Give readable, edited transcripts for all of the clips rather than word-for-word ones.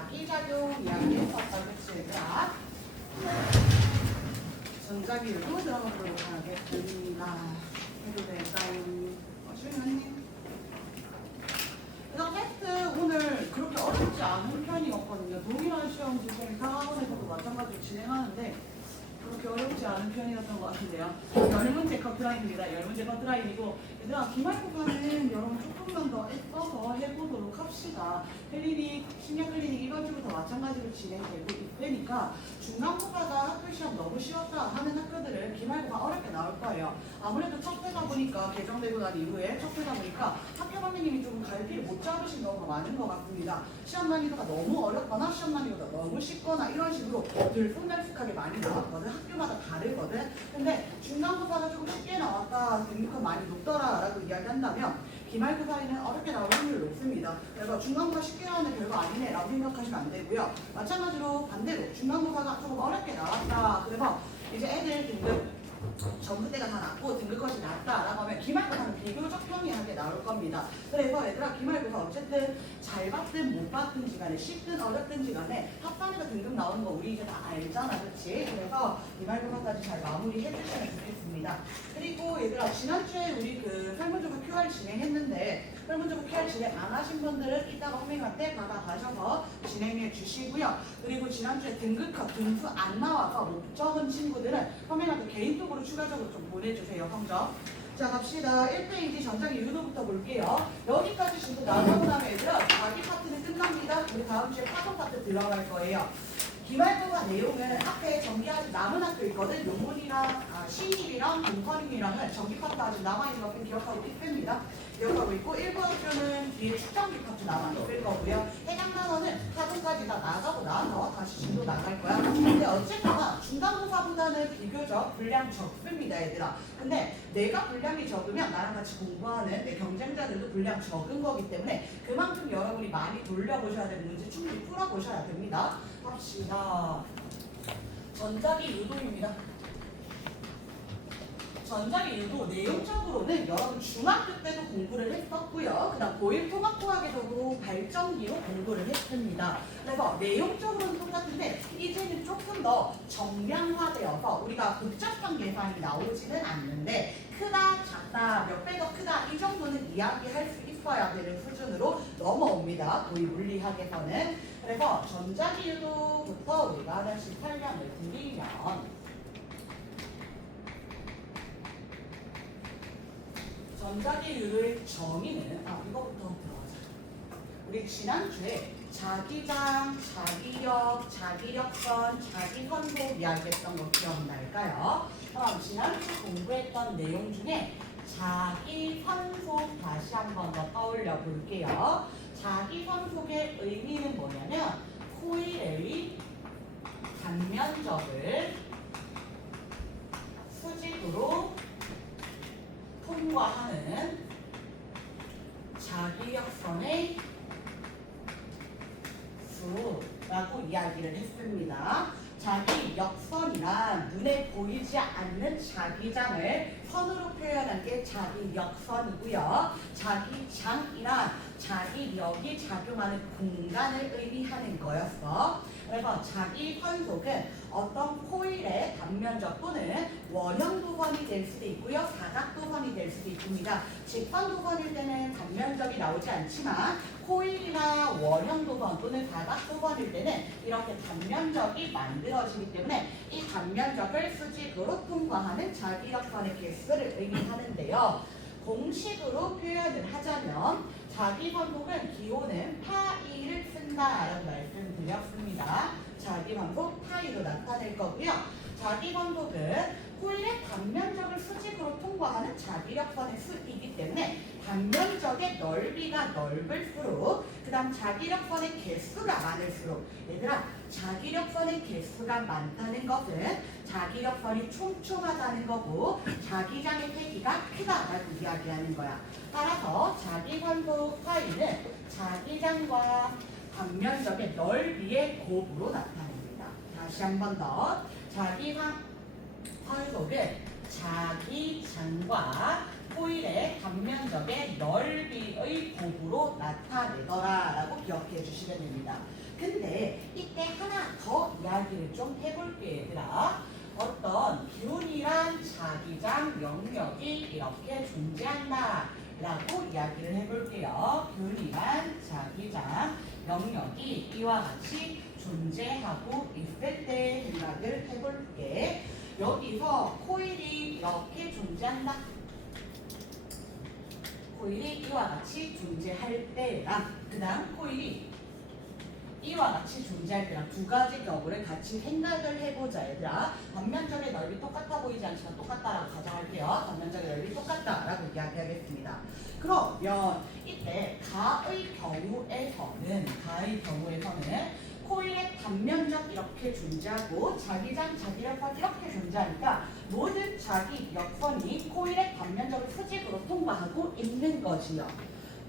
자기작용 이야기했었다. 그치 얘들아? 전자기율도 들어가도록 하겠습니다. 해도 될까요? 주인님. 그래서 테스트 오늘 그렇게 어렵지 않은 편이었거든요. 동일한 시험 지금 상학원에서도 마찬가지로 진행하는데 그렇게 어렵지 않은 편이었던 것 같은데요. 10문제 커트라인입니다. 10문제 커트라인이고 얘들아 기말고사는 여러분 조금만 더 애써서 해보도록 합시다. 클리닉, 심리학 클리닉 이번 주부터 마찬가지로 진행되고 있으니까 중간고사가 학교 시험 너무 쉬웠다 하는 학교들은 기말고사 어렵게 나올 거예요. 아무래도 첫 회다 보니까 개정되고 난 이후에 첫 회다 보니까 학교 선생님이 좀 갈피를 못 잡으신 경우가 많은 것 같습니다. 시험 난이도가 너무 어렵거나 시험 난이도가 너무 쉽거나 이런 식으로 들쑥날쑥하게 많이 나왔거든. 학교마다 다르거든. 근데 중간고사가 좀 쉽게 나왔다, 등급은 많이 높더라 라고 이야기한다면 기말고사에는 어렵게 나올 확률이 높습니다. 그래서 중간고사 쉽게 나오는 별거 아니네 라고 생각하시면 안 되고요. 마찬가지로 반대로 중간고사가 조금 어렵게 나왔다. 그래서 이제 애들 등급 전부대가 다 낮고 등급컷이 낮다라고 하면 기말고사는 비교적 평이하게 나올 겁니다. 그래서 얘들아 기말고사 어쨌든 잘 봤든 못 봤든지 간에 쉽든 어렵든지 간에 합산해서 등급 나오는 거 우리 이제 다 알잖아. 그치? 그래서 기말고사까지 잘 마무리해 주시면 좋겠습니다. 그리고 얘들아 지난주에 우리 그 설문조사 QR 진행했는데 설문조사 QR 진행 안 하신 분들은 이따가 선생님한테 받아가셔서 진행해 주시고요. 그리고 지난주에 등급컷 등수 안 나와서 못 적은 친구들은 선생님한테 개인톡으로 추가적으로 좀 보내주세요. 성적. 자 갑시다. 1페이지 전자기 유도부터 볼게요. 여기까지 지금 나가고 나면 얘들아 자기 파트는 끝납니다. 우리 다음 주에 파동 파트 들어갈 거예요. 기말고사 내용은 앞에 전기아직 남은 학교 있거든. 용문이랑 신입이랑 공커링이랑은 전기 파트 아직 남아있는 것은 기억하고 있습니다. 기억하고 있고 일부 학교는 뒤에 축전기 파트 남아있을 거고요. 해당 단원은 파동까지 다 나가고 나서 다시 진도 나갈 거야. 근데 어쨌거나 중간고사보다는 비교적 분량 적습니다 얘들아. 근데 내가 분량이 적으면 나랑 같이 공부하는 내 경쟁자들도 분량 적은 거기 때문에 그만큼 여러분이 많이 돌려보셔야 되는 문제 충분히 풀어보셔야 됩니다. 합시다. 전자기 유도입니다. 전자기 유도 내용적으로는 여러분 중학교 때도 공부를 했었고요. 그 다음 고1 통합고학에서도 발전기로 공부를 했습니다. 그래서 내용적으로는 똑같은데 이제는 조금 더 정량화되어서 우리가 복잡한 계산이 나오지는 않는데 크다, 작다, 몇 배 더 크다 이 정도는 이야기할 수 있어야 되는 수준으로 넘어옵니다. 고2 물리학에서는. 그래서 전자기 유도부터 우리가 하나씩 설명을 드리면 전자기 유도의 정의는 이거부터 들어가자. 우리 지난주에 자기장, 자기력, 자기력선, 자기선속 이야기했던 거 기억날까요? 그럼 지난주 공부했던 내용 중에 자기선속 다시 한 번 더 떠올려 볼게요. 자기선속의 의미는 뭐냐면 코일의 단면적을 수직으로 통과하는 자기력선의 수라고 이야기를 했습니다. 자기역선이란 눈에 보이지 않는 자기장을 선으로 표현한 게 자기역선이고요. 자기장이란 자기력이 작용하는 공간을 의미하는 거였어. 그래서 자기선속은 어떤 코일의 단면적 또는 원형 도선이 될 수도 있고요. 사각 도선이 될 수도 있습니다. 직선 도선일 때는 단면적이 나오지 않지만 코일이나 원형 도선 또는 사각 도선일 때는 이렇게 단면적이 만들어지기 때문에 이 단면적을 수직으로 통과하는 자기력선의 개수를 의미하는데요. 공식으로 표현을 하자면 자기선속은 기호는 파이를 쓴다라는 말씀 드렸습니다. 자기선속 파이로 나타낼 거고요. 자기선속은 코일의 단면적을 수직으로 통과하는 자기력선의 수이기 때문에 단면적의 넓이가 넓을수록 그 다음 자기력선의 개수가 많을수록 얘들아 자기력선의 개수가 많다는 것은 자기력선이 촘촘하다는 거고 자기장의 크기가 크다라고 이야기하는 거야. 따라서 자기선속 파이는 자기장과 단면적의 넓이의 곱으로 나타납니다. 다시 한 번 더 자기선속은 자기장과 코일의 단면적의 넓이의 곱으로 나타내더라라고 기억해 주시면 됩니다. 근데 이때 하나 더 이야기를 좀 해볼게요, 얘들아. 어떤 균이란 자기장 영역이 이렇게 존재한다 라고 이야기를 해볼게요. 균이란 자기장 영역이 이와 같이 존재하고 있을 때 생각을 해볼게. 여기서 코일이 이렇게 존재한다. 코일이 이와 같이 존재할 때랑 그 다음 코일이 이와 같이 존재할 때랑 두 가지 경우를 같이 생각을 해보자, 얘들아. 단면적의 넓이 똑같아 보이지 않지만 똑같다라고 가정할게요. 단면적의 넓이 똑같다라고 이야기하겠습니다. 그러면 이때 가의 경우에서는 코일의 단면적 이렇게 존재하고 자기장, 자기력선 이렇게 존재하니까 모든 자기력선이 코일의 단면적을 수직으로 통과하고 있는 것이요.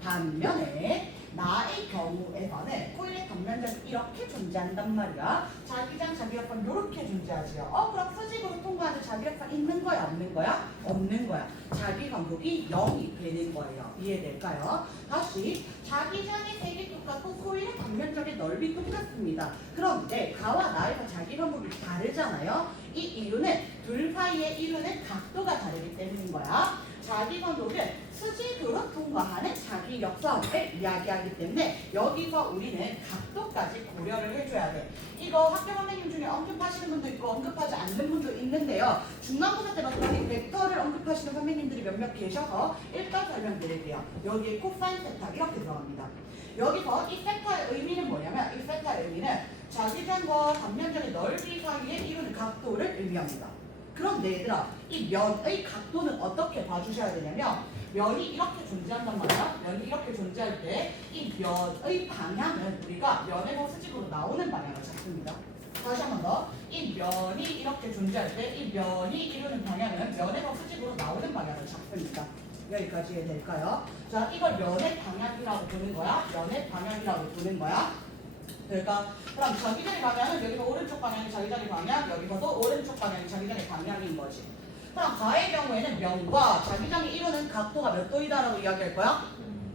반면에 나의 경우에서는 코일의 단면적이 이렇게 존재한단 말이야. 자기장, 자기력선 이렇게 존재하지요. 그럼 수직으로 통과하는 자기력선 있는 거야, 없는 거야? 없는 거야. 자기 간격이 0이 되는 거예요. 이해될까요? 다시 자기장의 색이 똑같고 코일의 단면적의 넓이 똑같습니다. 그런데 가와 나에서 자기 간격이 다르잖아요. 이 이유는 둘 사이에 이루는 각도가 다르기 때문인 거야. 자기 간격은 수직으로 통과하는 자기 역선을 이야기하기 때문에 여기서 우리는 각도까지 고려를 해줘야 돼. 이거 학교 선생님 중에 언급하시는 분도 있고 언급하지 않는 분도 있는데요. 중간고사 때 봤더니 벡터를 언급하시는 선생님들이 몇몇 계셔서 일단 설명드릴게요. 여기에 코사인 세타 이렇게 들어갑니다. 여기서 이 세타의 의미는 뭐냐면 이 세타의 의미는 자기장과 단면적의 넓이 사이에 이루는 각도를 의미합니다. 그런데 얘들아, 이 면의 각도는 어떻게 봐주셔야 되냐면 면이 이렇게 존재한단 말이야. 면이 이렇게 존재할 때 이 면의 방향은 우리가 면의 수직으로 나오는 방향을 잡습니다. 다시 한 번 더. 이 면이 이렇게 존재할 때 이 면이 이루는 방향은 면의 수직으로 나오는 방향을 잡습니다. 여기까지 이해될까요? 자, 이걸 면의 방향이라고 보는 거야. 면의 방향이라고 보는 거야. 그러니까 그럼 자기장의 방향은 여기서 오른쪽 방향이 자기장의 방향, 여기서도 오른쪽 방향이 자기장의 방향인 거지. 그럼 가의 경우에는 면과 자기장이 이루는 각도가 몇 도이다라고 이야기할 거야?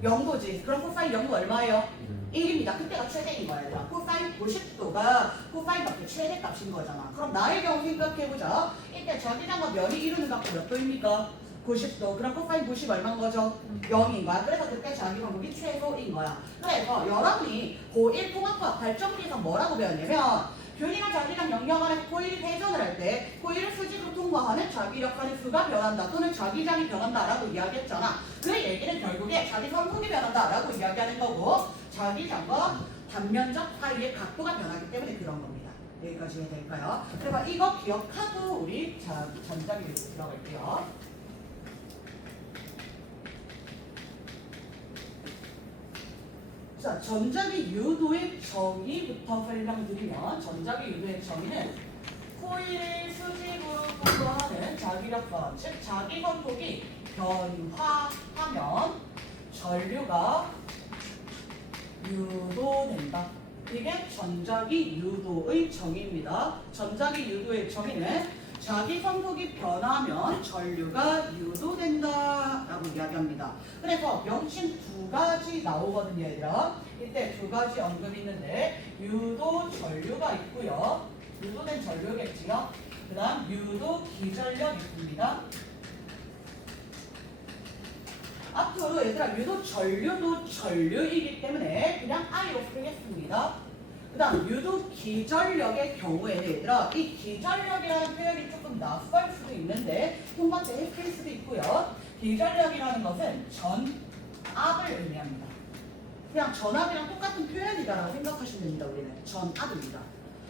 0도지. 그럼 코사인 0도 얼마예요? 1입니다. 그때가 최대인 거야. 얘들아. 코사인 90도가 코사인값의 최대값인 거잖아. 그럼 나의 경우 생각해보자. 이때 자기장과 면이 이루는 각도 몇 도입니까? 90도. 그럼 코사인 90 얼마인 거죠? 0인 거야. 그래서 그때 자기 간격이 최소인 거야. 그래서 여러분이 고1 통합과 발전기에서 뭐라고 배웠냐면 균이랑 자기장 영역 안에서 코일이 회전을 할 때 코일을 수직으로 통과하는 자기력간의 수가 변한다 또는 자기장이 변한다라고 이야기했잖아. 그 얘기는 결국에 자기 성속이 변한다라고 이야기하는 거고 자기장과 단면적 사이의 각도가 변하기 때문에 그런 겁니다. 여기까지 이해될까요? 그래서 이거 기억하고 우리 전자기로 들어갈게요. 자, 전자기 유도의 정의부터 설명드리면 전자기 유도의 정의는 코일을 수직으로 통과하는 자기력선, 즉 자기선폭이 변화하면 전류가 유도된다. 이게 전자기 유도의 정의입니다. 전자기 유도의 정의는 자기 성속이 변하면 전류가 유도된다 라고 이야기합니다. 그래서 명칭 두 가지 나오거든요, 얘들아. 이때 두 가지 언급이 있는데 유도 전류가 있고요. 유도된 전류겠지요. 그 다음 유도 기전력 있습니다. 앞으로 얘들아 유도 전류도 전류이기 때문에 그냥 I로 쓰겠습니다. 그 다음 유도 기전력의 경우에는 얘들아 이 기전력이라는 표현이 조금 낯설 수도 있는데 통과제 했을 수도 있고요. 기전력이라는 것은 전압을 의미합니다. 그냥 전압이랑 똑같은 표현이다라고 생각하시면 됩니다. 우리는 전압입니다.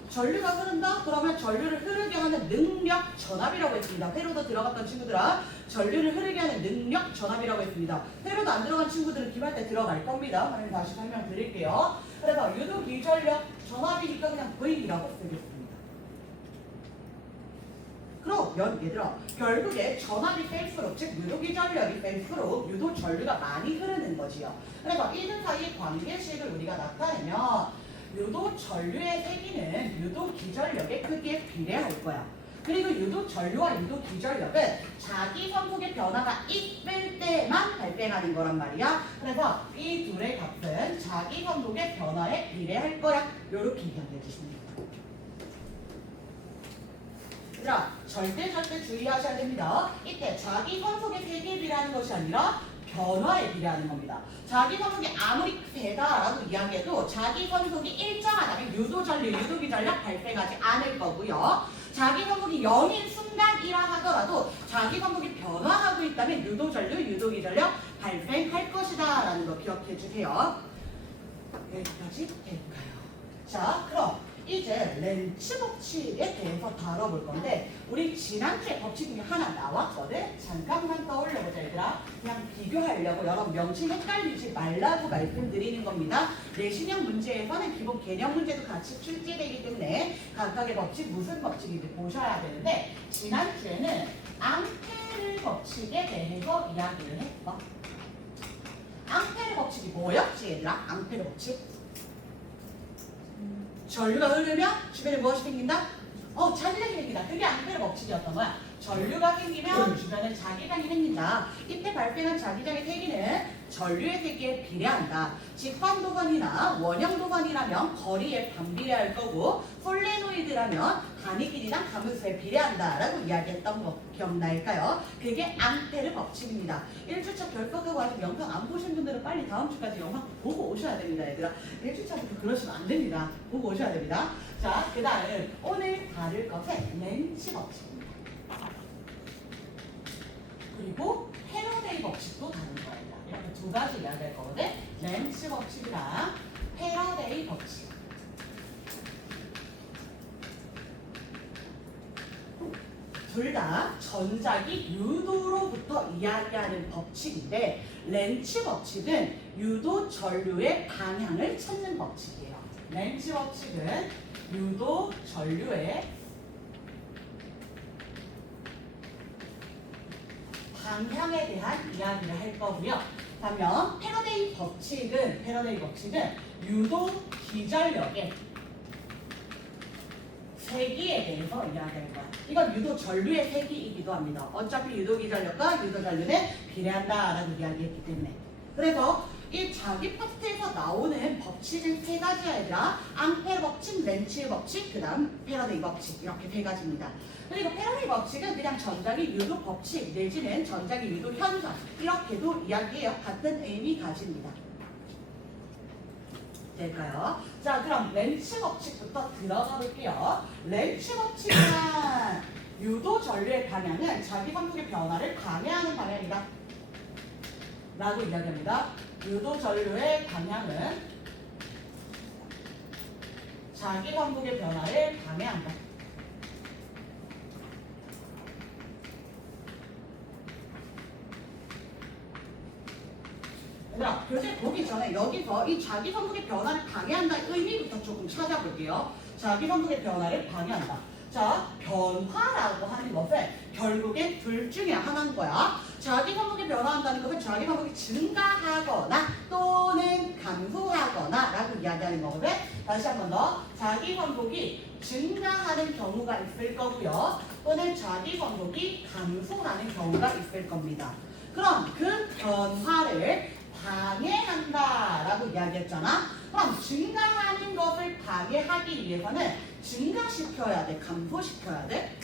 전류가 흐른다? 그러면 전류를 흐르게 하는 능력 전압이라고 했습니다. 회로도 들어갔던 친구들아 전류를 흐르게 하는 능력 전압이라고 했습니다. 회로도 안 들어간 친구들은 기말 때 들어갈 겁니다. 다시 설명드릴게요. 그래서 유도 기전력 전압이니까 그냥 V라고 쓰겠습니다. 그러면 얘들아 결국에 전압이 셀수록 즉 유도 기전력이 셀수록 유도 전류가 많이 흐르는 거지요. 그래서 이들 사이의 관계식을 우리가 나타내면 유도 전류의 세기는 유도 기전력의 크기에 비례할 거야. 그리고 유도 전류와 유도 기전력은 자기 선속의 변화가 있을 때만 발생하는 거란 말이야. 그래서 이 둘의 값은 자기 선속의 변화에 비례할 거야. 요렇게 이해해 주시면 됩니다. 자, 절대 주의하셔야 됩니다. 이때 자기 선속의 세기에 비례하는 것이 아니라 변화에 비례하는 겁니다. 자기 선속이 아무리 세다라고 이야기해도 자기 선속이 일정하다면 유도전류, 유도기전력 발생하지 않을 거고요. 자기 선속이 0인 순간이라 하더라도 자기 선속이 변화하고 있다면 유도전류, 유도기전력 발생할 것이다 라는 거 기억해 주세요. 여기까지 될까요? 자, 그럼 이제 렌츠 법칙에 대해서 다뤄볼 건데 우리 지난주에 법칙 중에 하나 나왔거든? 잠깐만 떠올려보자 얘들아. 그냥 비교하려고 여러분 명칭 헷갈리지 말라고 말씀드리는 겁니다. 내신형 문제에서는 기본 개념 문제도 같이 출제되기 때문에 각각의 법칙 무슨 법칙인지 보셔야 되는데 지난주에는 앙페르 법칙에 대해서 이야기를 했어. 앙페르 법칙이 뭐였지 얘들아? 앙페르 법칙? 전류가 흐르면 주변에 무엇이 생긴다? 자기장이 생긴다. 그게 앙페르 법칙이었던 거야. 전류가 생기면 주변에 자기장이 생긴다. 이때 발생한 자기장의 세기는 전류의 세기에 비례한다. 직환도선이나 원형도선이라면 거리에 반비례할 거고 솔레노이드라면 단위 길이랑 가무수에 비례한다 라고 이야기했던 거 기억날까요? 그게 앙페르 법칙입니다. 1주차 결석하고 아직 영상 안 보신 분들은 빨리 다음 주까지 영상 보고 오셔야 됩니다. 얘들아 1주차부터 그러시면 안 됩니다. 보고 오셔야 됩니다. 자, 그 다음 오늘 다룰 것은 렌츠 법칙입니다. 그리고 패러데이 법칙도 다룰 거예요. 이렇게 두 가지 이야기할 거거든. 렌츠 법칙이랑 패러데이 법칙. 둘 다 전자기 유도로부터 이야기하는 법칙인데 렌츠 법칙은 유도 전류의 방향을 찾는 법칙이에요. 렌츠 법칙은 유도 전류의 방향에 대한 이야기를 할 거고요. 그러면 패러데이 법칙은 유도 기전력의 세기에 대해서 이야기할 거야. 이건 유도 전류의 세기이기도 합니다. 어차피 유도 기전력과 유도 전류는 비례한다라고 이야기했기 때문에. 그래서 이 자기 파트에서 나오는 법칙은 세 가지야 얘들아. 앙페르 법칙, 렌츠 법칙, 그 다음 패러데이 법칙 이렇게 세 가지입니다. 그리고 패러데이 법칙은 그냥 전자기 유도 법칙 내지는 전자기 유도 현상 이렇게도 이야기해요. 같은 의미 가집니다. 될까요? 자, 그럼 렌츠 법칙부터 들어가 볼게요. 렌츠 법칙은 유도 전류의 방향은 자기 선속의 변화를 방해하는 방향이다 라고 이야기합니다. 유도 전류의 방향은 자기 선속의 변화를 방해한다. 얘들아, 교재 보기 전에 여기서 이 자기 선속의 변화를 방해한다는 의미부터 조금 찾아볼게요. 자기 선속의 변화를 방해한다. 자, 변화라고 하는 것은 결국에 둘 중에 하나인 거야. 자기 선속이 변화한다는 것은 자기 선속이 증가하거나 또는 감소하거나 라고 이야기하는 거거든. 다시 한 번 더. 자기 선속이 증가하는 경우가 있을 거고요. 또는 자기 선속이 감소하는 경우가 있을 겁니다. 그럼 그 변화를 방해한다 라고 이야기했잖아. 그럼 증가하는 것을 방해하기 위해서는 증가시켜야 돼? 감소시켜야 돼?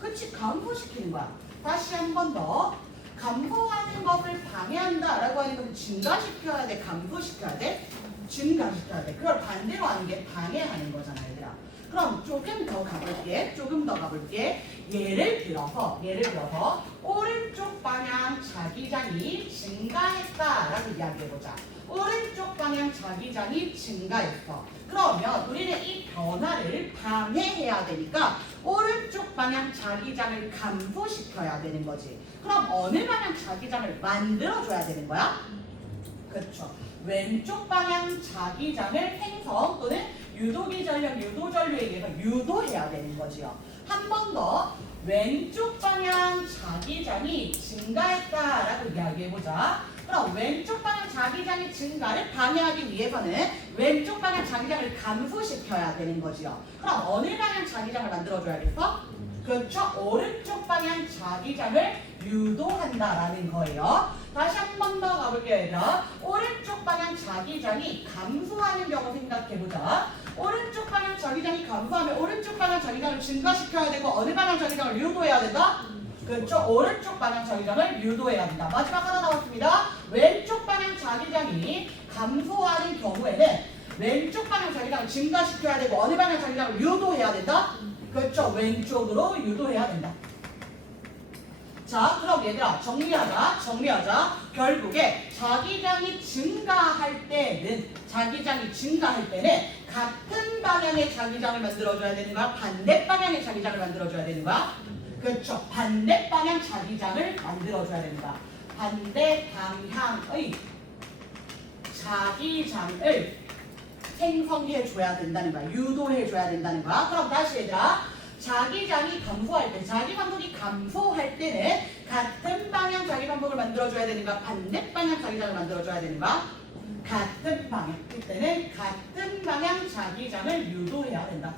그치? 감소시키는 거야. 다시 한 번 더. 감소하는 것을 방해한다 라고 하는 건 증가시켜야 돼? 감소시켜야 돼? 증가시켜야 돼. 그걸 반대로 하는 게 방해하는 거잖아 얘들아. 그럼 조금 더 가볼게. 예를 들어서 오른쪽 방향 자기장이 증가했다라고 이야기해보자. 오른쪽 방향 자기장이 증가했어. 그러면 우리는 이 변화를 방해해야 되니까 오른쪽 방향 자기장을 감소시켜야 되는 거지. 그럼 어느 방향 자기장을 만들어줘야 되는 거야? 그렇죠. 왼쪽 방향 자기장을 생성 또는 유도기전력, 유도전류에 의해서 유도해야 되는 거지요. 한 번 더 왼쪽 방향 자기장이 증가했다라고 이야기해보자. 그럼 왼쪽 방향 자기장의 증가를 방해하기 위해서는 왼쪽 방향 자기장을 감소시켜야 되는 거지요. 그럼 어느 방향 자기장을 만들어줘야겠어? 그렇죠? 오른쪽 방향 자기장을 유도한다라는 거예요. 다시 한 번 더 가볼게요, 얘들아. 오른쪽 방향 자기장이 감소하는 경우 생각해보자. 오른쪽 방향 자기장이 감소하면 오른쪽 방향 자기장을 증가시켜야 되고 어느 방향 자기장을 유도해야 된다? 그렇죠? 오른쪽 방향 자기장을 유도해야 된다. 마지막 하나 나왔습니다. 왼쪽 방향 자기장이 감소하는 경우에는 왼쪽 방향 자기장을 증가시켜야 되고 어느 방향 자기장을 유도해야 된다? 그렇죠? 왼쪽으로 유도해야 된다. 자, 그럼 얘들아 정리하자. 결국에 자기장이 증가할 때는 같은 방향의 자기장을 만들어줘야 되는 거야? 반대 방향의 자기장을 만들어줘야 되는 거야? 그렇죠. 반대 방향 자기장을 만들어줘야 됩니다. 반대 방향의 자기장을 생성해줘야 된다는 거야. 유도해줘야 된다는 거야. 그럼 다시 얘들아. 자기장이 감소할 때, 자기 반복이 감소할 때는 같은 방향 자기 반복을 만들어줘야 되는가? 반대 방향 자기장을 만들어줘야 되는가? 같은 방향. 이때는 같은 방향 자기장을 유도해야 된다.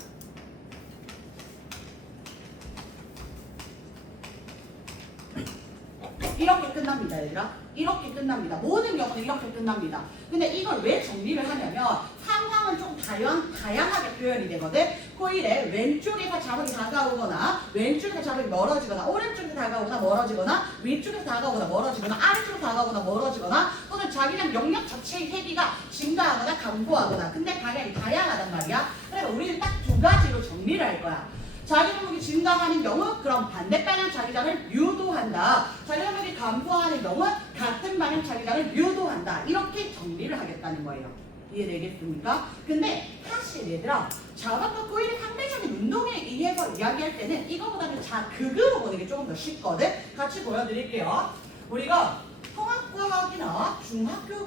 이렇게 끝납니다, 얘들아. 이렇게 끝납니다. 모든 경우는 이렇게 끝납니다. 근데 이걸 왜 정리를 하냐면 상황은 좀 다양하게 표현이 되거든. 코일에 왼쪽에서 자석이 다가오거나 왼쪽에서 자석이 멀어지거나 오른쪽에서 다가오거나 멀어지거나 위쪽에서 다가오거나 멀어지거나 아래쪽에서 다가오거나 멀어지거나 또는 자기장 영역 자체의 세기가 증가하거나 감소하거나 근데 방향이 다양하단 말이야. 그래서 우리는 딱 두 가지로 정리를 할 거야. 자기 반복이 증가하는 경우 그럼 반대 방향 자기장을 유도한다. 자기 반복이 감소하는 경우 같은 방향 자기장을 유도한다. 이렇게 정리를 하겠다는 거예요. 이해되겠습니까? 근데 사실 얘들아 자석과 코일의 상대적인 운동에 의해서 이야기할 때는 이거보다는 극으로 보는 게 조금 더 쉽거든. 같이 보여드릴게요. 우리가 통합과학이나 중학교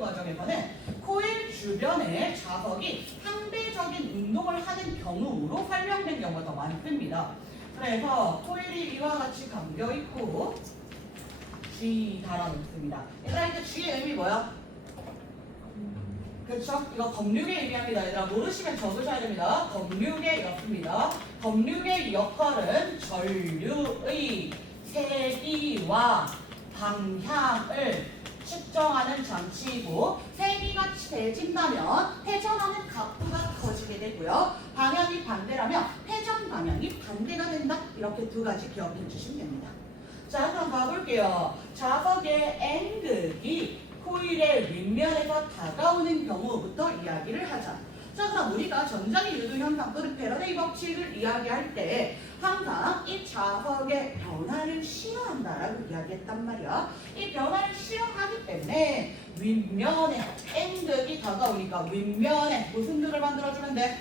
과정에서는 코일 주변에 자석이 상대적인 운동을 하는 경우로 설명된 경우가 더 많습니다. 그래서 코일이 이와 같이 감겨있고 G 달아놓습니다. 얘들아 이제 G의 의미 뭐야? 그렇죠? 이거 검륙의 의미합니다. 얘들아 모르시면 적으셔야 됩니다. 검륙의였습니다. 검륙의 역할은 전류의 세기와 방향을 측정하는 장치이고 세기가 세진다면 회전하는 각도가 커지게 되고요. 방향이 반대라면 회전 방향이 반대가 된다. 이렇게 두 가지 기억해 주시면 됩니다. 자 그럼 가볼게요. 자석의 N극이 코일의 윗면에서 다가오는 경우부터 이야기를 하자. 자 그럼 우리가 전자기 유도 현상 또는 패러데이 법칙을 이야기할 때 항상 이 자석의 변화를 싫어한다라고 이야기했단 말이야. 이 변화를 싫어하기 때문에 윗면에 N극이 다가오니까 윗면에 무슨 극을 만들어주면 돼?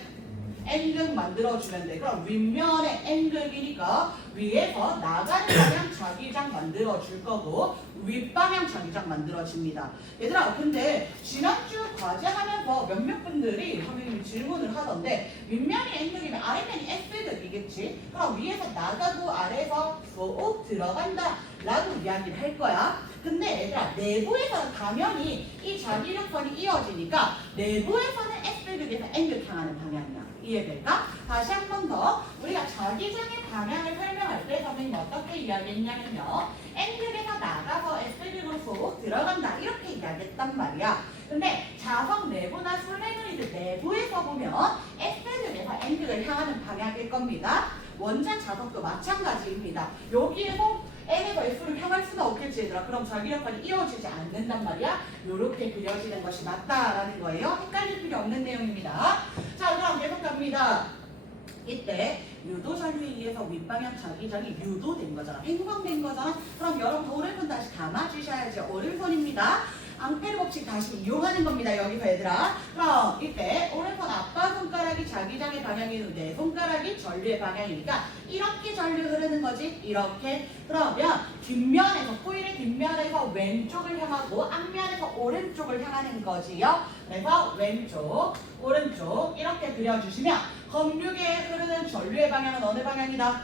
N극 만들어주면 돼. 그럼 윗면에 N극이니까 위에서 나가는 방향 자기장 만들어줄 거고 윗방향 자기장 만들어집니다. 얘들아 근데 지난주 과제하면서 몇몇 분들이 선생님이 질문을 하던데 윗면이 N극이면 아래면이 S극이겠지? 그럼 위에서 나가고 아래에서 쏙 들어간다 라고 이야기를 할 거야. 근데 얘들아 내부에서는 당연히 이 자기력선이 이어지니까 내부에서는 S극에서 N극 향하는 방향이야. 이해될까? 다시 한 번 더 우리가 자기장의 방향을 설명할 때 선생님 어떻게 이야기했냐면요 N극에서 나가서 S극으로 쏙 들어간다 이렇게 이야기했단 말이야. 근데 자석 내부나 솔레노이드 내부에서 보면 S극에서 N극을 향하는 방향일 겁니다. 원자 자석도 마찬가지입니다. 여기에서 N에서 S로 향할 수는 없겠지 얘들아. 그럼 자기력까지 이어지지 않는단 말이야. 이렇게 그려지는 것이 맞다라는 거예요. 헷갈릴 필요 없는 내용입니다. 자 그럼 계속 갑니다. 이때 유도 전류에 의해서 윗방향 자기장이 유도된 거잖아. 횡성된 거잖아. 그럼 여러분 오른손 다시 감아주셔야죠. 오른손입니다. 앙페르 법칙 다시 이용하는 겁니다. 여기서 얘들아. 그럼 이때 오른손 아빠 손가락이 자기장의 방향이고 내 손가락이 전류의 방향이니까 이렇게 전류 흐르는 거지. 이렇게. 그러면 뒷면에서 코일의 뒷면에서 왼쪽을 향하고 앞면에서 오른쪽을 향하는 거지요. 그래서 왼쪽, 오른쪽 이렇게 그려주시면 검륙에 흐르는 전류의 방향은 어느 방향이다?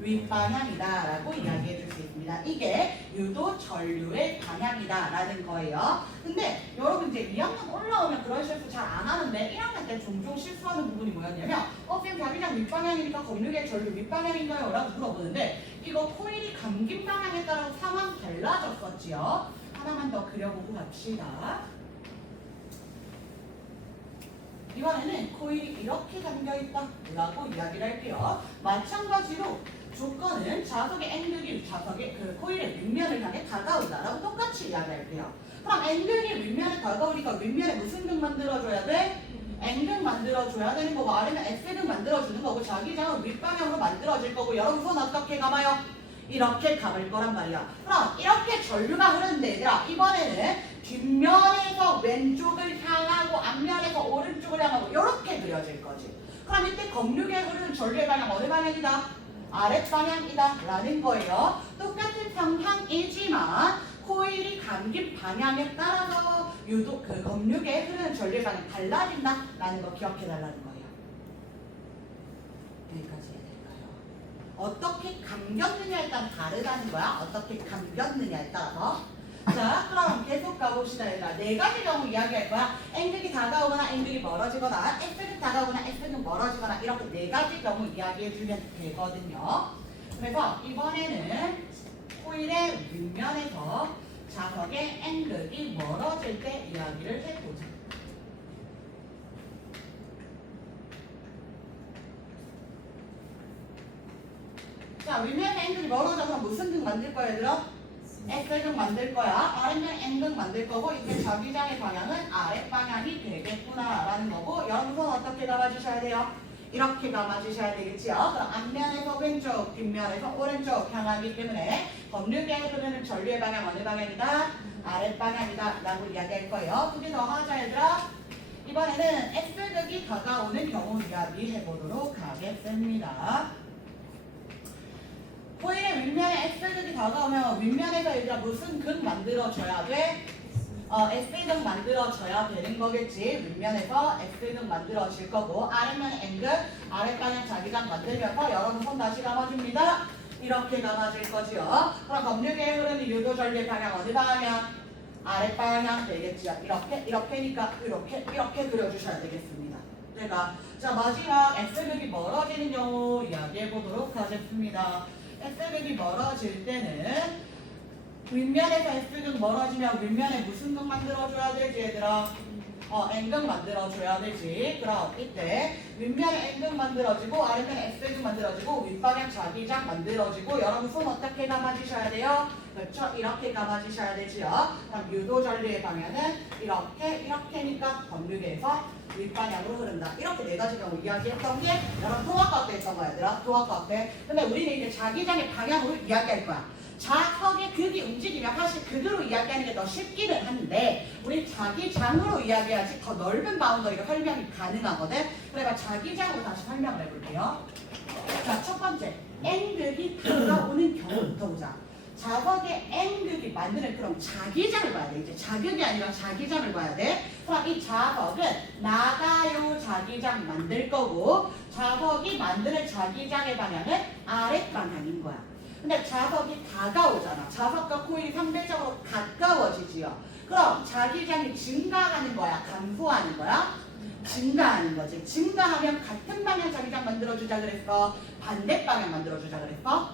윗방향이다 라고 이야기해 줄 수 있습니다. 이게 유도 전류의 방향이다 라는 거예요. 근데 여러분 이제 2학년 올라오면 그런 실수 잘 안 하는데 1학년 때 종종 실수하는 부분이 뭐였냐면 쌤 자기장 윗방향이니까 검류계 전류 윗방향인가요? 라고 물어보는데 이거 코일이 감긴 방향에 따라서 상황 달라졌었지요. 하나만 더 그려보고 갑시다. 이번에는 코일이 이렇게 잠겨있다 라고 이야기를 할게요. 마찬가지로 조건은 자석의 N극이 자석의 그 코일의 윗면을 향해 다가온다 라고 똑같이 이야기할게요. 그럼 N극이 윗면에 다가오니까 윗면에 무슨 극 만들어줘야 돼? N극 만들어줘야 되는 거고 아래는 S극 만들어주는 거고 자기장은 윗방향으로 만들어질 거고 여러분 손 어떻게 감아요? 이렇게 감을 거란 말이야. 그럼 이렇게 전류가 흐르는데 얘들아 이번에는 뒷면에서 왼쪽을 향하고 앞면에서 오른쪽을 향하고 이렇게 그려질 거지. 그럼 이때 검류계 흐르는 전류의 방향 어느 방향이다? 아랫방향이다 라는 거예요. 똑같은 상황이지만 코일이 감긴 방향에 따라서 유독 그 검류계에 흐르는 전류의 방향이 달라진다 라는 거 기억해 달라는 거예요. 여기까지 해야 될까요? 어떻게 감겼느냐에 따라 다르다는 거야. 어떻게 감겼느냐에 따라서. 자, 그럼 계속 가봅시다. 얘들아. 네 가지 경우 이야기할 거야. N극이 다가오거나 N극이 멀어지거나 S극이 다가오거나 S극이 멀어지거나 이렇게 네 가지 경우 이야기해 주면 되거든요. 그래서 이번에는 코일의 윗면에서 자석의 N극이 멀어질 때 이야기를 해보자. 자, 윗면에 N극이 멀어져 그럼 무슨 극 만들 거야 얘들아? S극 만들 거야. 아래면 N극 만들 거고 이때 자기장의 방향은 아랫방향이 되겠구나 라는 거고 여러분 손 어떻게 감아주셔야 돼요? 이렇게 감아주셔야 되겠지요. 그럼 앞면에서 왼쪽, 뒷면에서 오른쪽 향하기 때문에 검류계에 흐르는 전류의 방향 어느 방향이다? 아랫방향이다 라고 이야기할 거예요. 두 개 더 하자 얘들아. 이번에는 S극이 다가오는 경우 이야기 해보도록 하겠습니다. 코일의 윗면에 S극이 다가오면 윗면에서 얘들아 무슨 극 만들어줘야 돼? S극 만들어줘야 되는 거겠지. 윗면에서 S극 만들어질 거고 아래면 N극, 아랫방향 자기장 만들면서 여러분 손 다시 감아줍니다. 이렇게 감아질 거지요. 그럼 검류계에 흐르는 유도전류의 방향 어디 방향? 아랫방향 되겠지요. 이렇게니까 이렇게 그려주셔야 되겠습니다. 자 마지막 S극이 멀어지는 경우 이야기해 보도록 하겠습니다. S극이 멀어질 때는 윗면에서 S극 멀어지면 윗면에 무슨 극 만들어줘야 되지 얘들아? N극 만들어줘야 되지. 그럼 이때 윗면에 N극 만들어지고 아랫면에 S극 만들어지고 윗방향 자기장 만들어지고 여러분 손 어떻게 감아주셔야 돼요? 그렇죠? 이렇게 감아주셔야 되지요. 그럼 유도전류의 방향은 이렇게니까 검류계에서 윗방향으로 흐른다. 이렇게 네 가지 경우 이야기했던 게 여러분 통합과학 때 했던 거야 얘들아. 통합과학 때. 근데 우리는 이제 자기장의 방향으로 이야기할 거야. 자석의 극이 움직이면 사실 극으로 이야기하는 게 더 쉽기는 한데 우리 자기장으로 이야기해야지 더 넓은 바운더리가 설명이 가능하거든. 그래서 자기장으로 다시 설명을 해볼게요. 자, 첫 번째 N극이 다가오는 경우부터 보자. 자석의 N극이 만드는 그럼 자기장을 봐야 돼. 이제 자극이 아니라 자기장을 봐야 돼. 그럼 이 자석은 나가요 자기장 만들 거고 자석이 만드는 자기장의 방향은 아랫방향인 거야. 근데 자석이 다가오잖아. 자석과 코일이 상대적으로 가까워지지요. 그럼 자기장이 증가하는 거야? 감소하는 거야? 증가하는 거지. 증가하면 같은 방향 자기장 만들어주자 그랬어? 반대 방향 만들어주자 그랬어?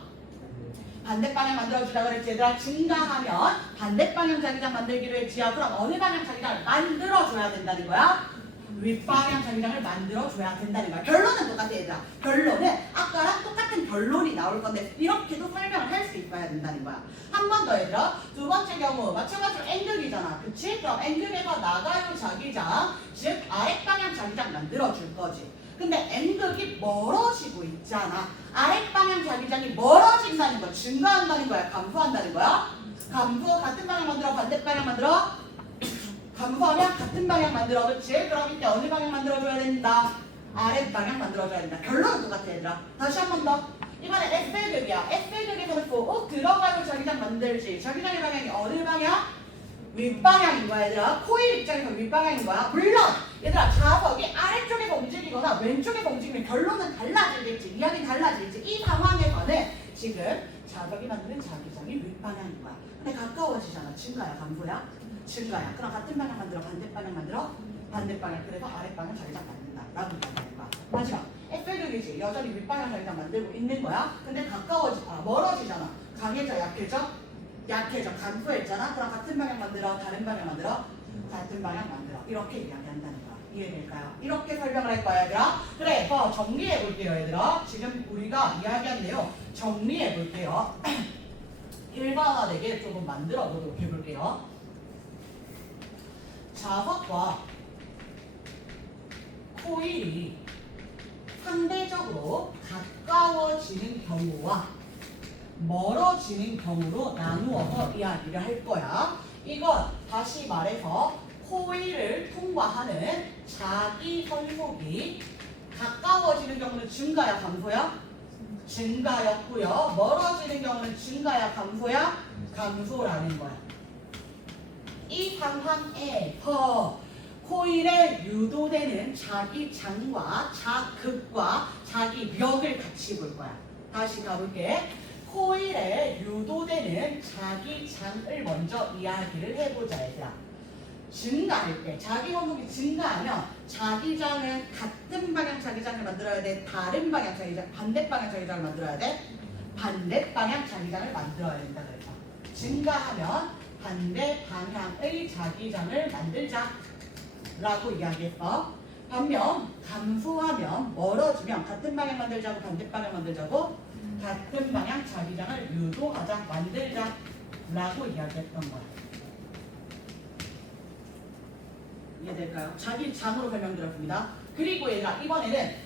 반대 방향 만들어주자 그랬지. 얘들아 증가하면 반대 방향 자기장 만들기로 했지요. 그럼 어느 방향 자기장을 만들어줘야 된다는 거야? 윗방향 자기장을 만들어줘야 된다는 거야. 결론은 똑같아 얘들아. 결론은 아까랑 똑같은 결론이 나올 건데 이렇게도 설명을 할 수 있어야 된다는 거야. 한 번 더 얘들아. 두 번째 경우 마찬가지로 N극이잖아. 그치? 그럼 N극에서 나가요 자기장 즉 아랫방향 자기장 만들어줄 거지. 근데 N극이 멀어지고 있잖아. 아랫방향 자기장이 멀어진다는 거야. 증가한다는 거야? 감소한다는 거야? 감소. 같은 방향 만들어? 반대 방향 만들어? 감소하면 같은 방향 만들어. 그렇지? 그럼 이때 어느 방향 만들어줘야 된다? 아랫방향 만들어줘야 된다. 결론은 똑같아 얘들아. 다시 한 번 더. 이번엔 S극이야. S극에서는 꼭 들어가요 자기장 만들지. 자기장의 방향이 어느 방향? 윗방향인 거야 얘들아. 코일 입장에서 윗방향인 거야. 물론 얘들아 자석이 아래쪽에서 움직이거나 왼쪽에서 움직이면 결론은 달라지겠지. 이야기는 달라지겠지. 이 상황에서는 지금 자석이 만드는 자기장이 윗방향인 거야. 근데 가까워지잖아. 증가야 감소야? 증가야. 그럼 같은 방향 만들어? 반대 방향 만들어? 반대방향. 그래서 아랫방향 자기장 만든다 라고 이야기하는 거야. 마지막 F들이지 여전히 윗방향 자기장 만들고 있는 거야. 근데 멀어지잖아. 강해져 약해져? 약해져. 감소했잖아. 그럼 같은 방향 만들어 다른 방향 만들어? 같은 방향 만들어. 이렇게 이야기한다는 거야. 이해될까요? 이렇게 설명을 할 거야 얘들아. 그래 정리해 볼게요 얘들아. 지금 우리가 이야기한 내용 정리해 볼게요. 일반화되게 조금 만들어 보도록 해볼게요. 자석과 코일이 상대적으로 가까워지는 경우와 멀어지는 경우로 나누어서 이야기를 할 거야. 이건 다시 말해서 코일을 통과하는 자기 선속이 가까워지는 경우는 증가야 감소야? 증가였고요. 멀어지는 경우는 증가야 감소야? 감소라는 거야. 이 상황에서 코일에 유도되는 자기 장과 자극과 자기 력을 같이 볼 거야. 다시 가볼게. 코일에 유도되는 자기 장을 먼저 이야기를 해보자 얘들아. 증가할 때 자기 원동이 증가하면 자기장은 같은 방향 자기장을 만들어야 돼? 다른 방향 자기장, 반대 방향 자기장을 만들어야 돼? 반대 방향 자기장을 만들어야 된다 그랬죠. 증가하면 반대 방향의 자기장을 만들자 라고 이야기했어. 반면 감소하면 멀어지면 같은 방향 만들자고 반대 방향 만들자고? 같은 방향 자기장을 유도하자 만들자 라고 이야기했던 거야. 이해될까요? 자기 장으로 설명드렸습니다. 그리고 얘들아 이번에는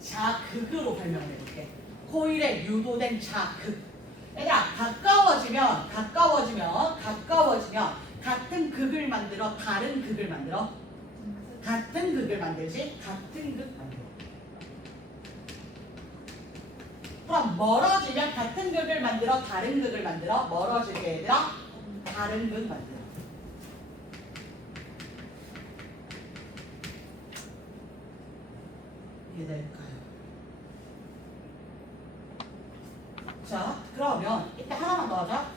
자극으로 설명해볼게. 코일에 유도된 자극. 얘들아 가까워지면 같은 극을 만들어 다른 극을 만들어? 같은 극을 만들지? 같은 극 만들어. 그럼 멀어지면 같은 극을 만들어 다른 극을 만들어? 멀어질 때 얘들아 다른 극 만들어. 이해될까요? 자, 그러면 이때 하나만 더 하자.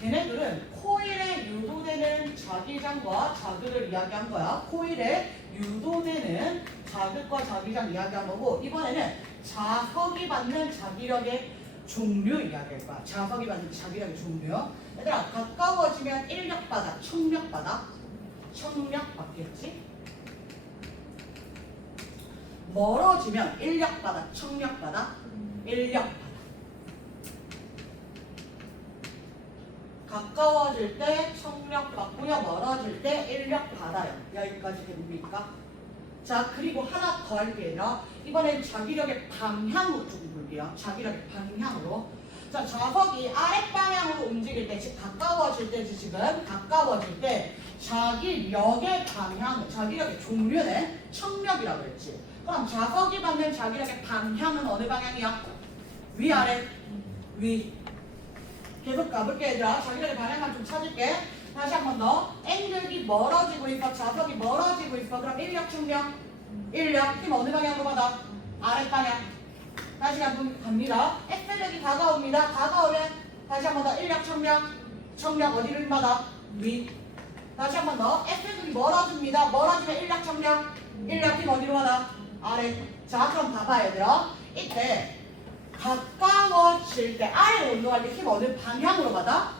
걔네들은 코일에 유도되는 자기장과 자극을 이야기한 거야. 코일에 유도되는 자극과 자기장 이야기한 거고, 이번에는 자석이 받는 자기력의 종류 이야기할 거야. 자석이 받는 자기력의 종류. 얘들아, 가까워지면 인력 받아, 청력 받아? 청력 받겠지? 멀어지면 인력 받아, 청력 받아? 인력 받아. 가까워질 때 청력 받고요. 멀어질 때 인력 받아요. 여기까지 됩니까? 자, 그리고 하나 더 할게요. 이번엔 자기력의 방향으로 조금 볼게요. 자기력의 방향으로. 자, 좌석이 아랫방향으로 움직일 때, 즉 가까워질 때지 지금 가까워질 때 자기력의 방향, 자기력의 종류는 청력이라고 했지. 그럼 좌석이 받는 자기력의 방향은 어느 방향이야? 위아래? 위. 계속 가볼게 얘들아. 자기력의 방향만 좀 찾을게. 다시 한 번 더. N극이 멀어지고 있어. 좌석이 멀어지고 있어. 그럼 인력 청력. 인력. 힘 어느 방향으로 받아? 아랫방향. 다시 한번 갑니다. X력이 다가옵니다. 다가오면 다시 한 번 더 인력 청력. 청력 어디를 받아? 위. 다시 한 번 더. X극이 멀어집니다. 멀어지면 인력 청력. 인력 힘 어디로 받아? 아래. 자, 그럼 봐봐 얘들아. 이때 가까워질 때 아래로 운동할 때 힘 어느 방향으로 받아?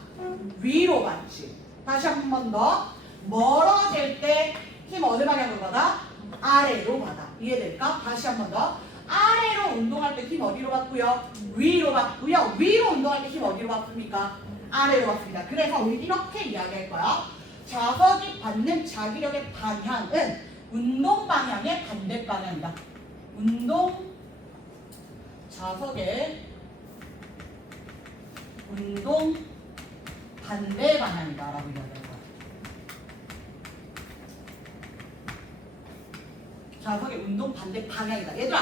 위로 받지. 다시 한 번 더. 멀어질 때 힘 어느 방향으로 받아? 아래로 받아. 이해될까? 다시 한 번 더. 아래로 운동할 때 힘 어디로 받고요? 위로 받고요. 위로 운동할 때 힘 어디로 받습니까? 아래로 받습니다. 그래서 우리 이렇게 이야기할 거야. 자석이 받는 자기력의 방향은 운동 방향의 반대 방향이다. 자석의 운동 반대 방향이다라고 이야기할 거야. 자석의 운동 반대 방향이다. 얘들아,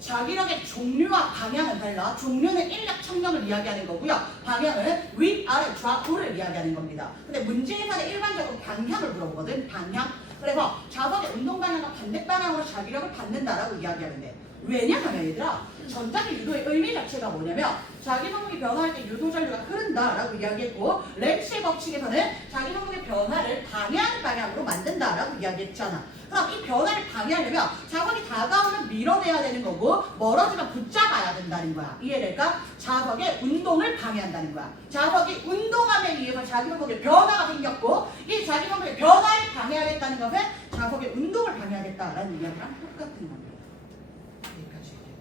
자기력의 종류와 방향은 달라. 종류는 인력, 청력을 이야기하는 거고요. 방향은 윗, 아래, 좌우를 이야기하는 겁니다. 근데 문제에서는 일반적으로 방향을 물어보거든. 방향. 그래서 자석의 운동 방향과 반대 방향으로 자기력을 받는다라고 이야기하는데, 왜냐하면 얘들아, 전자기 유도의 의미 자체가 뭐냐면 자기 성분이 변화할 때 유도 전류가 흐른다라고 이야기했고 렌츠의 법칙에서는 자기 성분의 변화를 방해하는 방향으로 만든다라고 이야기했잖아. 그럼 이 변화를 방해하려면 자석이 다가오면 밀어내야 되는 거고 멀어지면 붙잡아야 된다는 거야. 이해될까? 자석의 운동을 방해한다는 거야. 자석이 운동함에 의해서 자기 성분의 변화가 생겼고 이 자기 성분의 변화를 방해하겠다는 것은 자석의 운동을 방해하겠다라는 이야기랑 똑같은 겁니다. 여기까지 얘기해봐.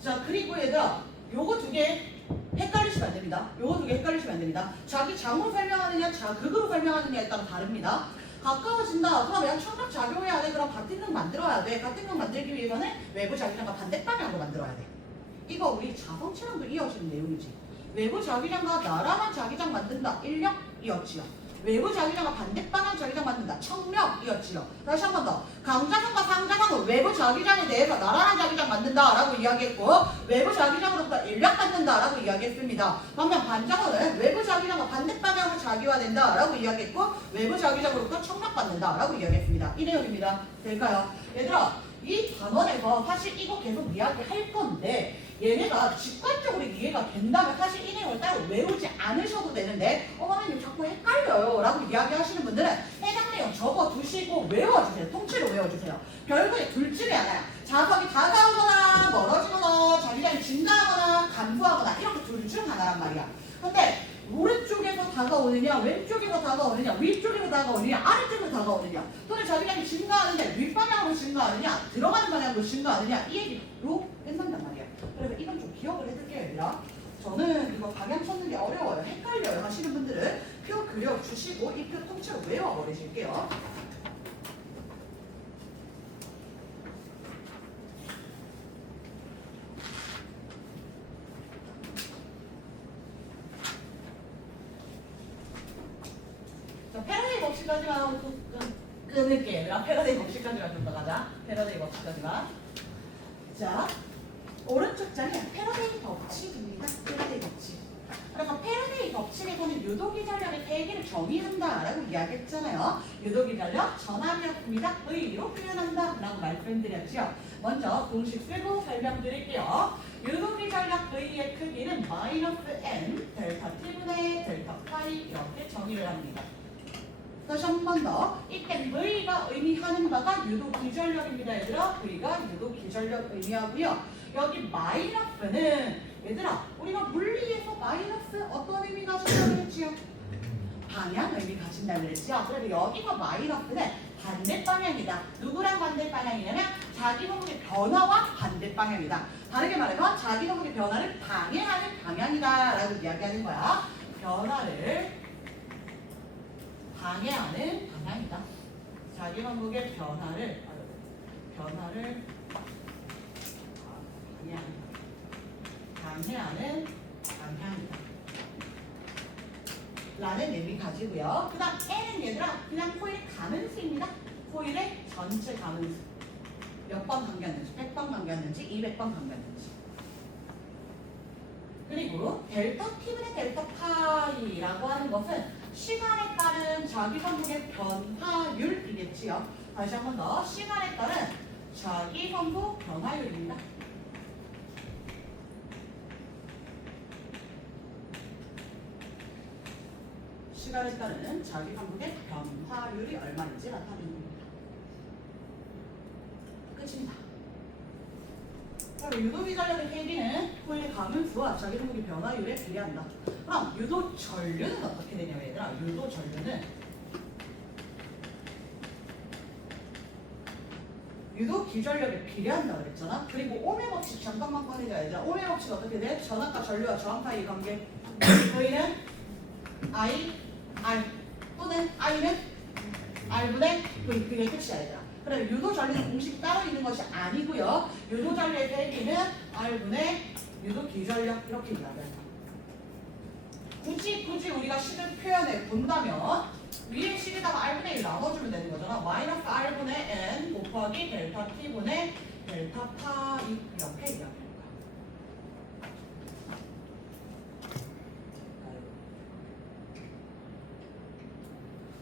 자, 그리고 얘들아 요거 두 개 헷갈리시면 안 됩니다. 요거 두 개 헷갈리시면 안 됩니다. 자기 장으로 설명하느냐 자극으로 설명하느냐에 따라 다릅니다. 가까워진다. 그럼 내가 청각 작용해야 돼. 그럼 같은 능 만들어야 돼. 같은 능 만들기 위해서는 외부 자기장과 반대 방향으로 만들어야 돼. 이거 우리 자성체랑도 이어지는 내용이지. 외부 자기장과 나란한 자기장 만든다. 인력이었지요. 외부 자기장과 반대 방향 자기장 만든다. 청력이었지요. 다시 한 번 더. 강자성과 상자성은 외부 자기장에 대해서 나란한 자기장 만든다라고 이야기했고 외부 자기장으로부터 인력 받는다라고 이야기했습니다. 반면 반자성은 외부 자기장과 반대 방향으로 자기화된다라고 이야기했고 외부 자기장으로부터 청력 받는다라고 이야기했습니다. 이 내용입니다. 될까요? 얘들아 이 단원에서 사실 이거 계속 이야기할 건데 얘네가 직관적으로 이해가 된다면 사실 이 내용을 따로 외우지 않으셔도 되는데 선생님 자꾸 헷갈려요 라고 이야기하시는 분들은 해당 내용 적어두시고 외워주세요. 통째로 외워주세요. 결국에 둘 중에 하나야. 자석이 다가오거나 멀어지거나 자기장이 증가하거나 감소하거나 이렇게 둘 중 하나란 말이야. 근데 오른쪽에서 다가오느냐 왼쪽에서 다가오느냐 위쪽에서 다가오느냐 아래쪽에서 다가오느냐 또는 자기장이 증가하느냐 윗방향으로 증가하느냐 들어가는 방향으로 증가하느냐 이 얘기로 끝난단 말이야. 그래서 이건 좀 기억을 해둘게요 얘들아. 저는 이거 방향 찾는 게 어려워요. 헷갈려요 하시는 분들은 표 그려주시고 이 표 통째로 외워버리실게요. 자, 패러데이 법칙까지만 하고 끊을게요. 패러데이 법칙까지만 좀 더 가자. 패러데이 법칙까지만. 자, 오른쪽 자리는 패러데이 법칙입니다. 패러데이 법칙. 그래서 패러데이 법칙에서는 유도기 전력의 대기를 정의한다라고 이야기했잖아요. 유도기 전력 전압력입니다. 의로 표현한다라고 말씀드렸죠. 먼저 공식 쓰고 설명드릴게요. 유도기 전력 V의 크기는 마이너스 n 델타 t분의 델타 파이 이렇게 정의를 합니다. 다시 한 번 더. 이때 V가 의미하는 바가 유도 기전력입니다. 얘들아. V가 유도 기전력 의미하고요. 여기 마이너스는 얘들아 우리가 물리에서 마이너스 어떤 의미 가진다고 그랬지요? 방향 의미 가진다고 그랬지요. 그래서 여기서 마이너스는 반대 방향이다. 누구랑 반대 방향이냐면 자기 성분의 변화와 반대 방향이다. 다르게 말해서 자기 성분의 변화를 방해하는 방향이다 라고 이야기하는 거야. 변화를 방해하는 방향이다. 자기 성분의 변화를 방해하는 방향이다. 라는 의미 가지고요. 그 다음 N은 얘들아 그냥 코일의 가능수입니다. 코일의 전체 가능수. 몇 번 감겼는지, 100번 감겼는지, 200번 감겼는지. 그리고 델타 T분의 델타 파이라고 하는 것은 시간에 따른 자기 성분의 변화율이겠지요. 다시 한 번 더. 시간에 따른 자기 성분 변화율입니다. 시간에 따른 자기 성분의 변화율이 얼마인지 나타내는 겁니다. 끝입니다. 그럼 유도 기전력의 대기는 코일의 가능수와 자기 성분의 변화율에 비례한다. 그럼 유도 전류는 어떻게 되냐면 얘들아 유도 전류는 유도 기전력에 비례한다고 그랬잖아. 그리고 오메 법칙 잠깐만 꺼내자 얘들아. 오메 법칙 어떻게 돼? 전압과 전류와 저항파의 관계. V는 I, R 또는 I는 R분의 V. 그게 끝이야 얘들아. 그럼 유도 전류는 공식이 따로 있는 것이 아니고요. 유도 전류의 대기는 R분의 유도 기전력 이렇게 이야기한다. 굳이 우리가 식을 표현해 본다면 위에 식에다가 R분의 1 나눠주면 되는 거잖아. 마이너스 R분의 N 곱하기 델타 T분의 델타 파이 이렇게 이야기합니다.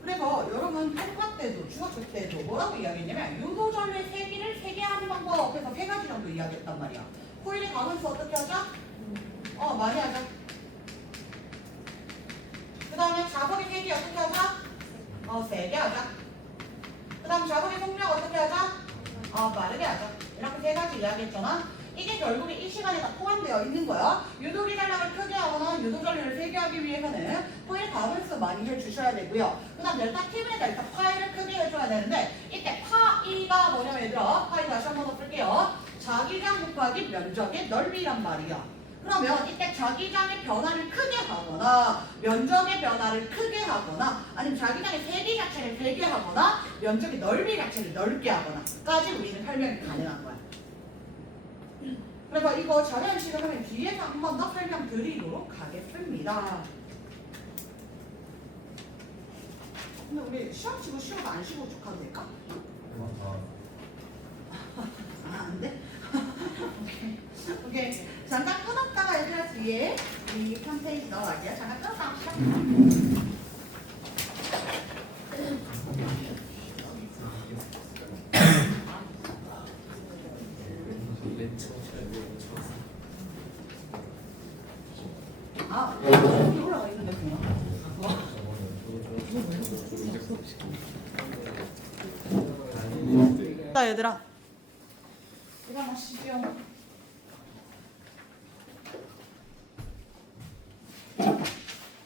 그래서 여러분 통과 때도 중학교 때도 뭐라고 이야기했냐면 유도전류의 세기를 세개하는 방법 해서 3가지 정도 이야기했단 말이야. 코일의 가분수 어떻게 하자? 많이 하자. 그 다음에 자석의 세기 어떻게 하자? 3개 하자. 그 다음 자석의 속력 어떻게 하자? 빠르게 하자. 이렇게 3가지 이야기했잖아. 이게 결국에 이 시간에 다 포함되어 있는 거야. 유도기 잔량을 크게 하거나 유도전류를 세게 하기 위해서는 코일 가분수 많이 해주셔야 되고요. 그 다음 델타 T분의 델타 파이를 크게 해줘야 되는데 이때 파이가 뭐냐면 얘들아 파이 다시 한번 더 쓸게요. 자기장 곱하기 면적의 넓이란 말이야. 그러면 이때 자기장의 변화를 크게 하거나 면적의 변화를 크게 하거나 아니면 자기장의 세기 자체를 세게 하거나 면적의 넓이 자체를 넓게 하거나까지 우리는 설명이 가능한 거야. 그래서 이거 자료연식을 하면 뒤에서 한 번 더 설명드리도록 하겠습니다. 근데 우리 시험 치고 쉬어도 안 쉬고 쭉 가도 될까? 안 돼? 오케이. 잠깐 끊었다가 얘들아 뒤에 이 홈페이지 넣어갈게요. 잠깐 끊었다가 시작. 여기 올라가 있는데 그냥. 자 얘들아 일어나시죠.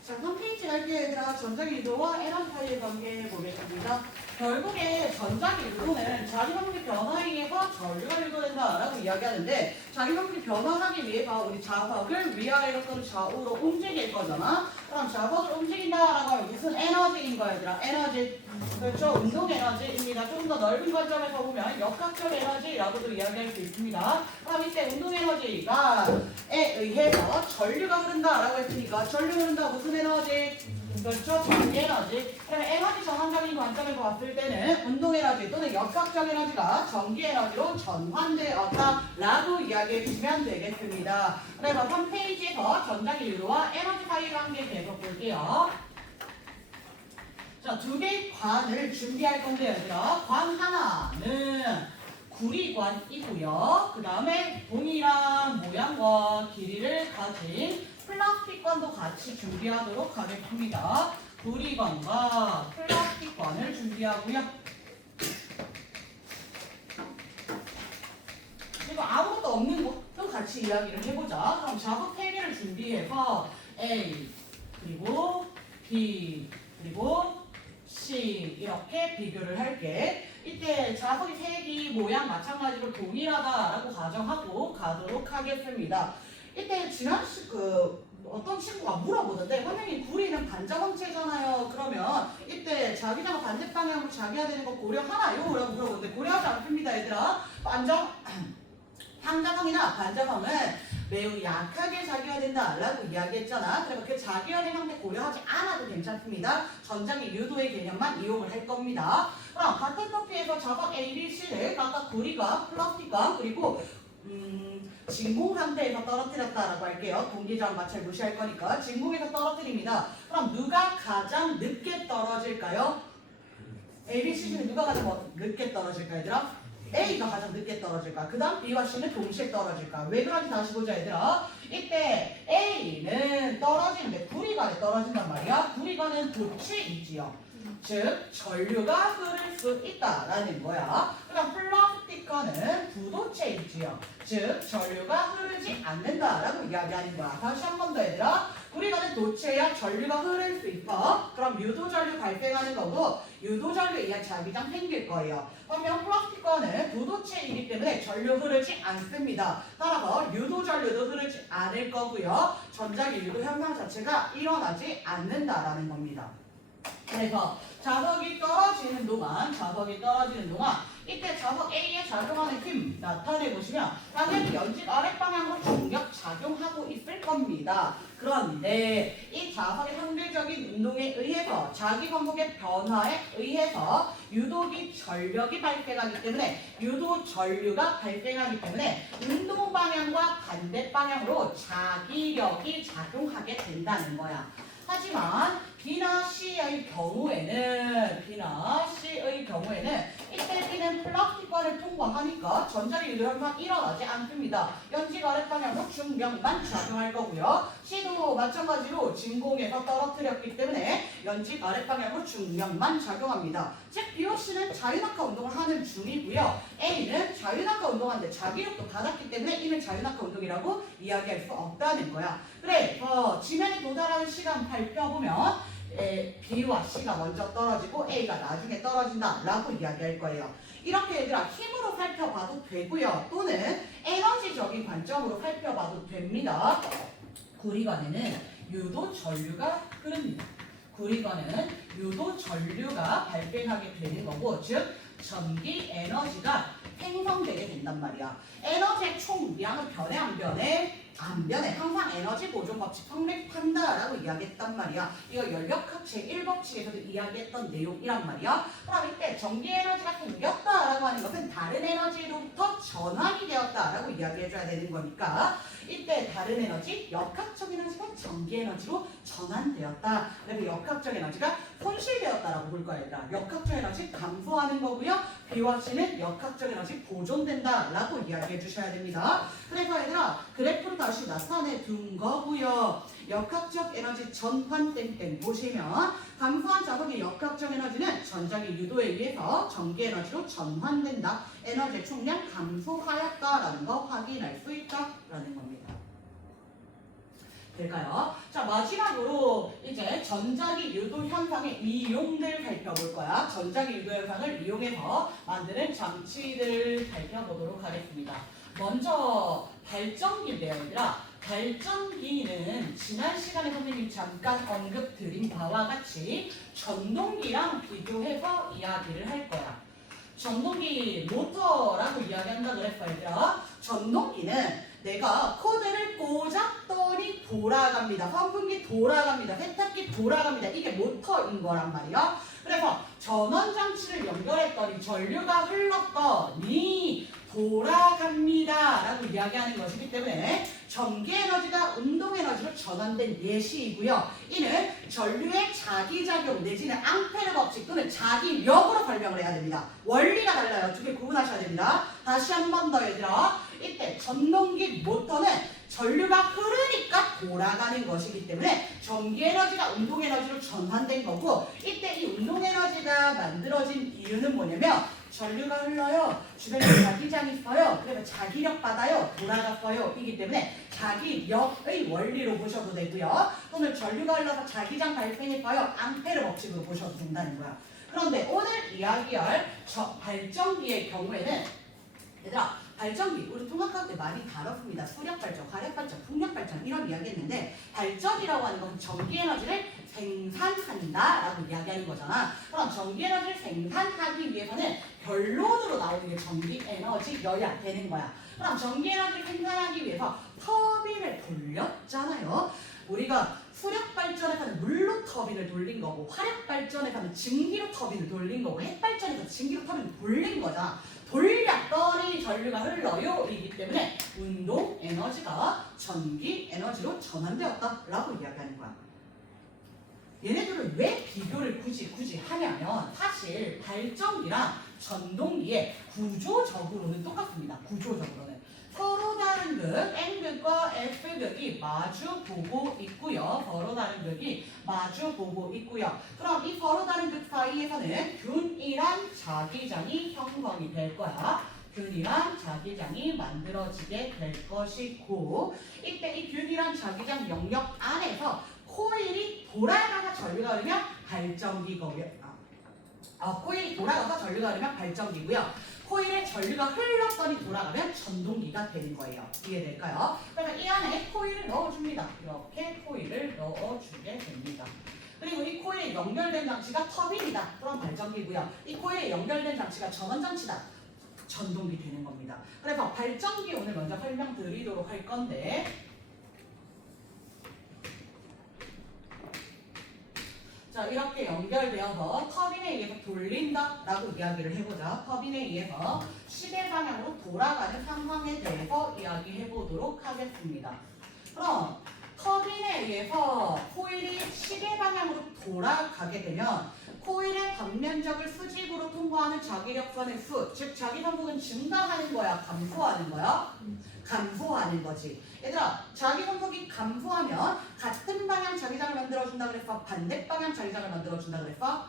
자 3페이지 갈게요 얘들아. 전자기유도와 에너지 사이의 관계 보겠습니다. 결국에 전자기유도는 자기방비 변화에 의해서 전류가 유도된다라고 이야기하는데 자기방비 변화하기 위해서 우리 자석을 위아래로 또는 좌우로 움직일 거잖아. 그럼 자석을 움직인다라고 하면 무슨 에너지인 거야 얘들아? 에너지. 그렇죠. 운동 에너지입니다. 조금 더 넓은 관점에서 보면 역학적 에너지라고도 이야기할 수 있습니다. 그럼 이때 운동 에너지가 에 의해서 전류가 흐른다라고 했으니까 전류 흐른다 무슨 에너지? 그렇죠. 전기 에너지. 그러면 에너지 전환적인 관점에서 봤을 때는 운동 에너지 또는 역학적 에너지가 전기 에너지로 전환되었다라고 이야기해 주시면 되겠습니다. 그래서 3페이지에서 전자기유도와 에너지 사이의 관계 계속 볼게요. 자, 2개의 관을 준비할 건데 얘들아. 관 하나는 구리관이고요. 그 다음에 동일한 모양과 길이를 가진 플라스틱관도 같이 준비하도록 하겠습니다. 구리관과 플라스틱관을 준비하고요. 그리고 아무것도 없는 것도 같이 이야기를 해보자. 그럼 자석 3개를 준비해서 A 그리고 B 그리고 C 이렇게 비교를 할게. 이때 자석의 색이 모양 마찬가지로 동일하다라고 가정하고 가도록 하겠습니다. 이때 지난 어떤 친구가 물어보던데 선생님 구리는 반자광체잖아요. 그러면 이때 자기장 반대 방향으로 자기가 되는 거 고려하나요? 라고 물어보는데 고려하지 않습니다 얘들아. 상자광이나 반자광은 매우 약하게 자기화된다라고 이야기했잖아. 그래서 그 자기화된 형태 고려하지 않아도 괜찮습니다. 전장의 유도의 개념만 이용을 할 겁니다. 그럼 같은 터피에서 자석 A, B, C를 각각 구리관, 플라스틱관 그리고 진공 상태에서 떨어뜨렸다라고 할게요. 동기저항 마찰 무시할 거니까 진공에서 떨어뜨립니다. 그럼 누가 가장 늦게 떨어질까요? A, B, C 중에 누가 가장 늦게 떨어질까 얘들아? A가 가장 늦게 떨어질까? 그 다음 B와 C는 동시에 떨어질까? 왜 그런지 다시 보자 얘들아. 이때 A는 떨어지는데 구리관에 떨어진단 말이야. 구리관은 도취이지요. 즉 전류가 흐를 수 있다라는 거야. 그 다음 플라스틱관은 부도체이지요. 즉 전류가 흐르지 않는다라고 이야기하는 거야. 다시 한 번 더 얘들아. 구리관은 도체야 전류가 흐를 수 있어. 그럼 유도전류 발생하는 거고 유도전류에 의한 자기장 생길 거예요. 반면 플라스틱관은 부도체이기 때문에 전류 흐르지 않습니다. 따라서 유도전류도 흐르지 않을 거고요. 전자기유도 현상 자체가 일어나지 않는다라는 겁니다. 그래서 자석이 떨어지는 동안 이때 자석 A에 작용하는 힘 나타내 보시면 당연히 연직 아랫방향으로 중력 작용하고 있을 겁니다. 그런데 이 자석의 상대적인 운동에 의해서 자기 반복의 변화에 의해서 유도기 전력이 발생하기 때문에 유도 전류가 발생하기 때문에 운동 방향과 반대 방향으로 자기력이 작용하게 된다는 거야. 하지만 B나 C의 C의 경우에는 이때 B는 플라스틱관을 통과하니까 전자기 유도현상 일어나지 않습니다. 연지 아랫방향으로 중력만 작용할 거고요. C도 마찬가지로 진공에서 떨어뜨렸기 때문에 연지 아랫방향으로 중력만 작용합니다. 즉 B, C는 자유낙하 운동을 하는 중이고요. A는 자유낙하 운동하는데 자기력도 받았기 때문에 이는 자유낙하 운동이라고 이야기할 수 없다는 거야. 그래, 지면에 도달하는 시간 살펴보면 B와 C가 먼저 떨어지고 A가 나중에 떨어진다 라고 이야기할 거예요. 이렇게 얘들아 힘으로 살펴봐도 되고요. 또는 에너지적인 관점으로 살펴봐도 됩니다. 구리관에는 유도 전류가 흐릅니다. 구리관은 유도 전류가 발생하게 되는 거고, 즉 전기 에너지가 생성되게 된단 말이야. 에너지의 총량은 변해 안 변해? 안 변해. 항상 에너지 보존 법칙 성립한다라고 이야기했단 말이야. 이거 연력학 제1법칙에서도 이야기했던 내용이란 말이야. 그럼 이때 전기 에너지가 생겼다라고 하는 것은 다른 에너지로부터 전환이 되었다라고 이야기해줘야 되는 거니까 이때 다른 에너지, 역학적 에너지가 전기 에너지로 전환되었다. 그리고 역학적 에너지가 손실되었다라고 볼 거야. 얘들아. 역학적 에너지 감소하는 거고요. B와 C는 역학적 에너지 보존된다라고 이야기해 주셔야 됩니다. 그래서 얘들아 그래프로 다시 나타내 둔 거고요. 역학적 에너지 전환 땡땡 보시면 감소한 자석의 역학적 에너지는 전자기 유도에 의해서 전기 에너지로 전환된다. 에너지 총량 감소하였다라는 거 확인할 수 있다라는 겁니다. 될까요? 자, 마지막으로 이제 전자기 유도 현상의 이용들 살펴볼 거야. 전자기 유도 현상을 이용해서 만드는 장치들 살펴보도록 하겠습니다. 먼저 발전기인데요, 얘들아. 발전기는 지난 시간에 선생님이 잠깐 언급드린 바와 같이 전동기랑 비교해서 이야기를 할 거야. 전동기 모터라고 이야기한다 그랬어요, 얘들아. 전동기는 내가 코드를 꽂았더니 돌아갑니다. 선풍기 돌아갑니다. 세탁기 돌아갑니다. 이게 모터인 거란 말이야. 그래서 전원장치를 연결했더니 전류가 흘렀더니 돌아갑니다 라고 이야기하는 것이기 때문에 전기에너지가 운동에너지로 전환된 예시이고요. 이는 전류의 자기작용 내지는 앙페르 법칙 또는 자기력으로 설명을 해야 됩니다. 원리가 달라요. 두 개 구분하셔야 됩니다. 다시 한 번 더 얘들아. 이때 전동기 모터는 전류가 흐르니까 돌아가는 것이기 때문에 전기에너지가 운동에너지로 전환된 거고, 이때 이 운동에너지가 만들어진 이유는 뭐냐면 전류가 흘러요. 주변에 자기장이 있어요. 그러면 자기력 받아요. 돌아갔어요. 이기 때문에 자기력의 원리로 보셔도 되고요. 또는 전류가 흘러서 자기장 발생했어요. 앙페르 법칙으로 보셔도 된다는 거야. 그런데 오늘 이야기할 발전기의 경우에는 얘들아 발전기 우리 통합학 때 많이 다뤘습니다. 수력발전, 화력발전, 풍력발전 이런 이야기 했는데 발전이라고 하는 건 전기에너지를 생산한다라고 이야기하는 거잖아. 그럼 전기에너지를 생산하기 위해서는 결론으로 나오는 게 전기에너지여야 되는 거야. 그럼 전기에너지를 생산하기 위해서 터빈을 돌렸잖아요. 우리가 수력발전에서는 물로 터빈을 돌린 거고, 화력발전에서는 증기로 터빈을 돌린 거고, 핵발전에서 증기로 터빈을 돌린 거잖아. 돌렸더니 전류가 흘러요. 이기 때문에 운동 에너지가 전기 에너지로 전환되었다라고 이야기하는 거야. 얘네들을 왜 비교를 굳이 하냐면 사실 발전기랑 전동기의 구조적으로는 똑같습니다. 구조적으로는 서로 다른 극 N극과 F극이 마주 보고 있고요. 서로 다른 극이 마주 보고 있고요. 그럼 이 서로 다른 극 사이에서는 균일한 자기장이 형성이 될 거야. 균일한 자기장이 만들어지게 될 것이고, 이때 이 균일한 자기장 영역 안에서 코일이 돌아가서 전류가 흐르면 발전기고요. 코일이 돌아가서 전류가 흐르면 발전기고요. 코일에 전류가 흘렀더니 돌아가면 전동기가 되는 거예요. 이해될까요? 그러면 이 안에 코일을 넣어줍니다. 이렇게 코일을 넣어주게 됩니다. 그리고 이 코일에 연결된 장치가 터빈이다. 그럼 발전기고요. 이 코일에 연결된 장치가 전원장치다. 전동기 되는 겁니다. 그래서 발전기 오늘 먼저 설명드리도록 할 건데, 자, 이렇게 연결되어서 터빈에 의해서 돌린다라고 이야기를 해보자. 터빈에 의해서 시계 방향으로 돌아가는 상황에 대해서 이야기해보도록 하겠습니다. 그럼 터빈에 의해서 코일이 시계 방향으로 돌아가게 되면 코일의 단면적을 수직으로 통과하는 자기력선의 수, 즉 자기 선폭은 증가하는 거야, 감소하는 거야? 감소하는 거지. 얘들아, 자기 선폭이 감소하면 같은 방향 자기장을 만들어준다 그랬어? 반대 방향 자기장을 만들어준다 그랬어?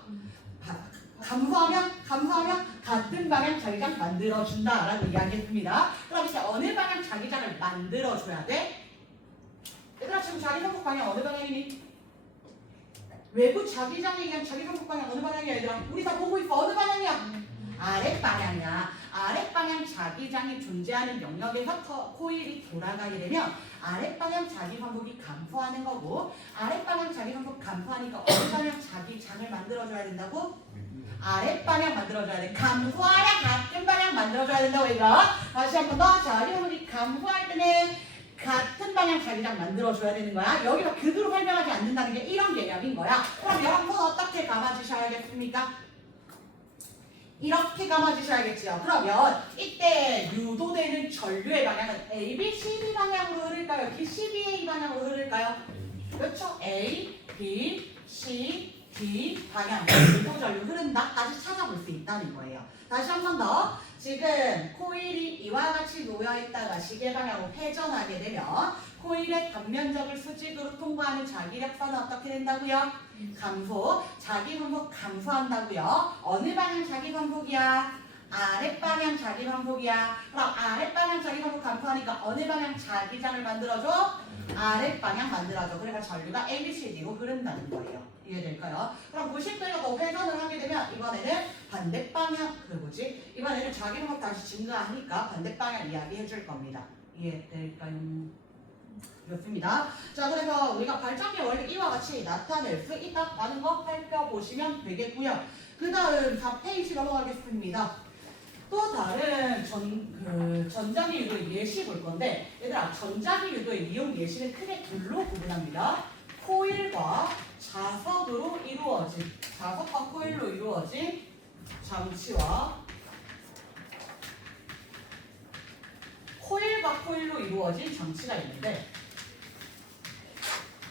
감소하면 같은 방향 자기장 만들어준다라고 이야기했습니다. 그럼 이제 어느 방향 자기장을 만들어줘야 돼? 얘들아, 지금 자기 선폭 방향 어느 방향이니? 외부 자기장에 의한 자기 선폭 방향 어느 방향이야 얘들아? 우리 다 보고 있어. 어느 방향이야? 아랫방향이야. 아랫방향 자기장이 존재하는 영역에서 코일이 돌아가게 되면 아랫방향 자기 선폭이 감소하는 거고, 아랫방향 자기 선폭 감소하니까 어느 방향 자기장을 만들어줘야 된다고? 아랫방향 만들어줘야 돼. 감소하야 같은 방향 만들어줘야 된다고 얘들아. 다시 한 번 더. 자기 선폭이 감소할 때는 같은 방향 자기장 만들어줘야 되는 거야. 여기서 그대로 설명하지 않는다는 게 이런 개념인 거야. 그럼 여러분 어떻게 감아주셔야겠습니까? 이렇게 감아주셔야겠지요. 그러면 이때 유도되는 전류의 방향은 A, B, C, D 방향으로 흐를까요? D, C, B, A 방향으로 흐를까요? 그렇죠? A, B, C, D 방향 유도 전류 흐른다? 다시 찾아볼 수 있다는 거예요. 다시 한 번 더. 지금 코일이 이와 같이 놓여있다가 시계 방향으로 회전하게 되면 코일의 단면적을 수직으로 통과하는 자기력선은 어떻게 된다고요? 감소. 자기 선폭 감소한다고요. 어느 방향 자기 선폭이야? 아랫방향 자기 선폭이야. 그럼 아랫방향 자기 선폭 감소하니까 어느 방향 자기장을 만들어줘? 아랫방향 만들어줘. 그러니까 전류가 A, B, C, D로 흐른다는 거예요. 이해될까요? 그럼 90도가 더 회전을 하게 되면 이번에는 반대방향, 이번에는 자기 선폭 다시 증가하니까 반대방향 이야기 해줄 겁니다. 이해될까요? 그렇습니다. 자, 그래서 우리가 발전기 원리 이와 같이 나타낼 수 있다는 거 살펴보시면 되겠고요. 그 다음 4페이지 넘어가겠습니다. 또 다른 전자기 유도의 예시 볼 건데, 얘들아, 전자기 유도의 이용 예시는 크게 둘로 구분합니다. 코일과 자석으로 이루어진, 자석과 코일로 이루어진 장치와 코일과 코일로 이루어진 장치가 있는데,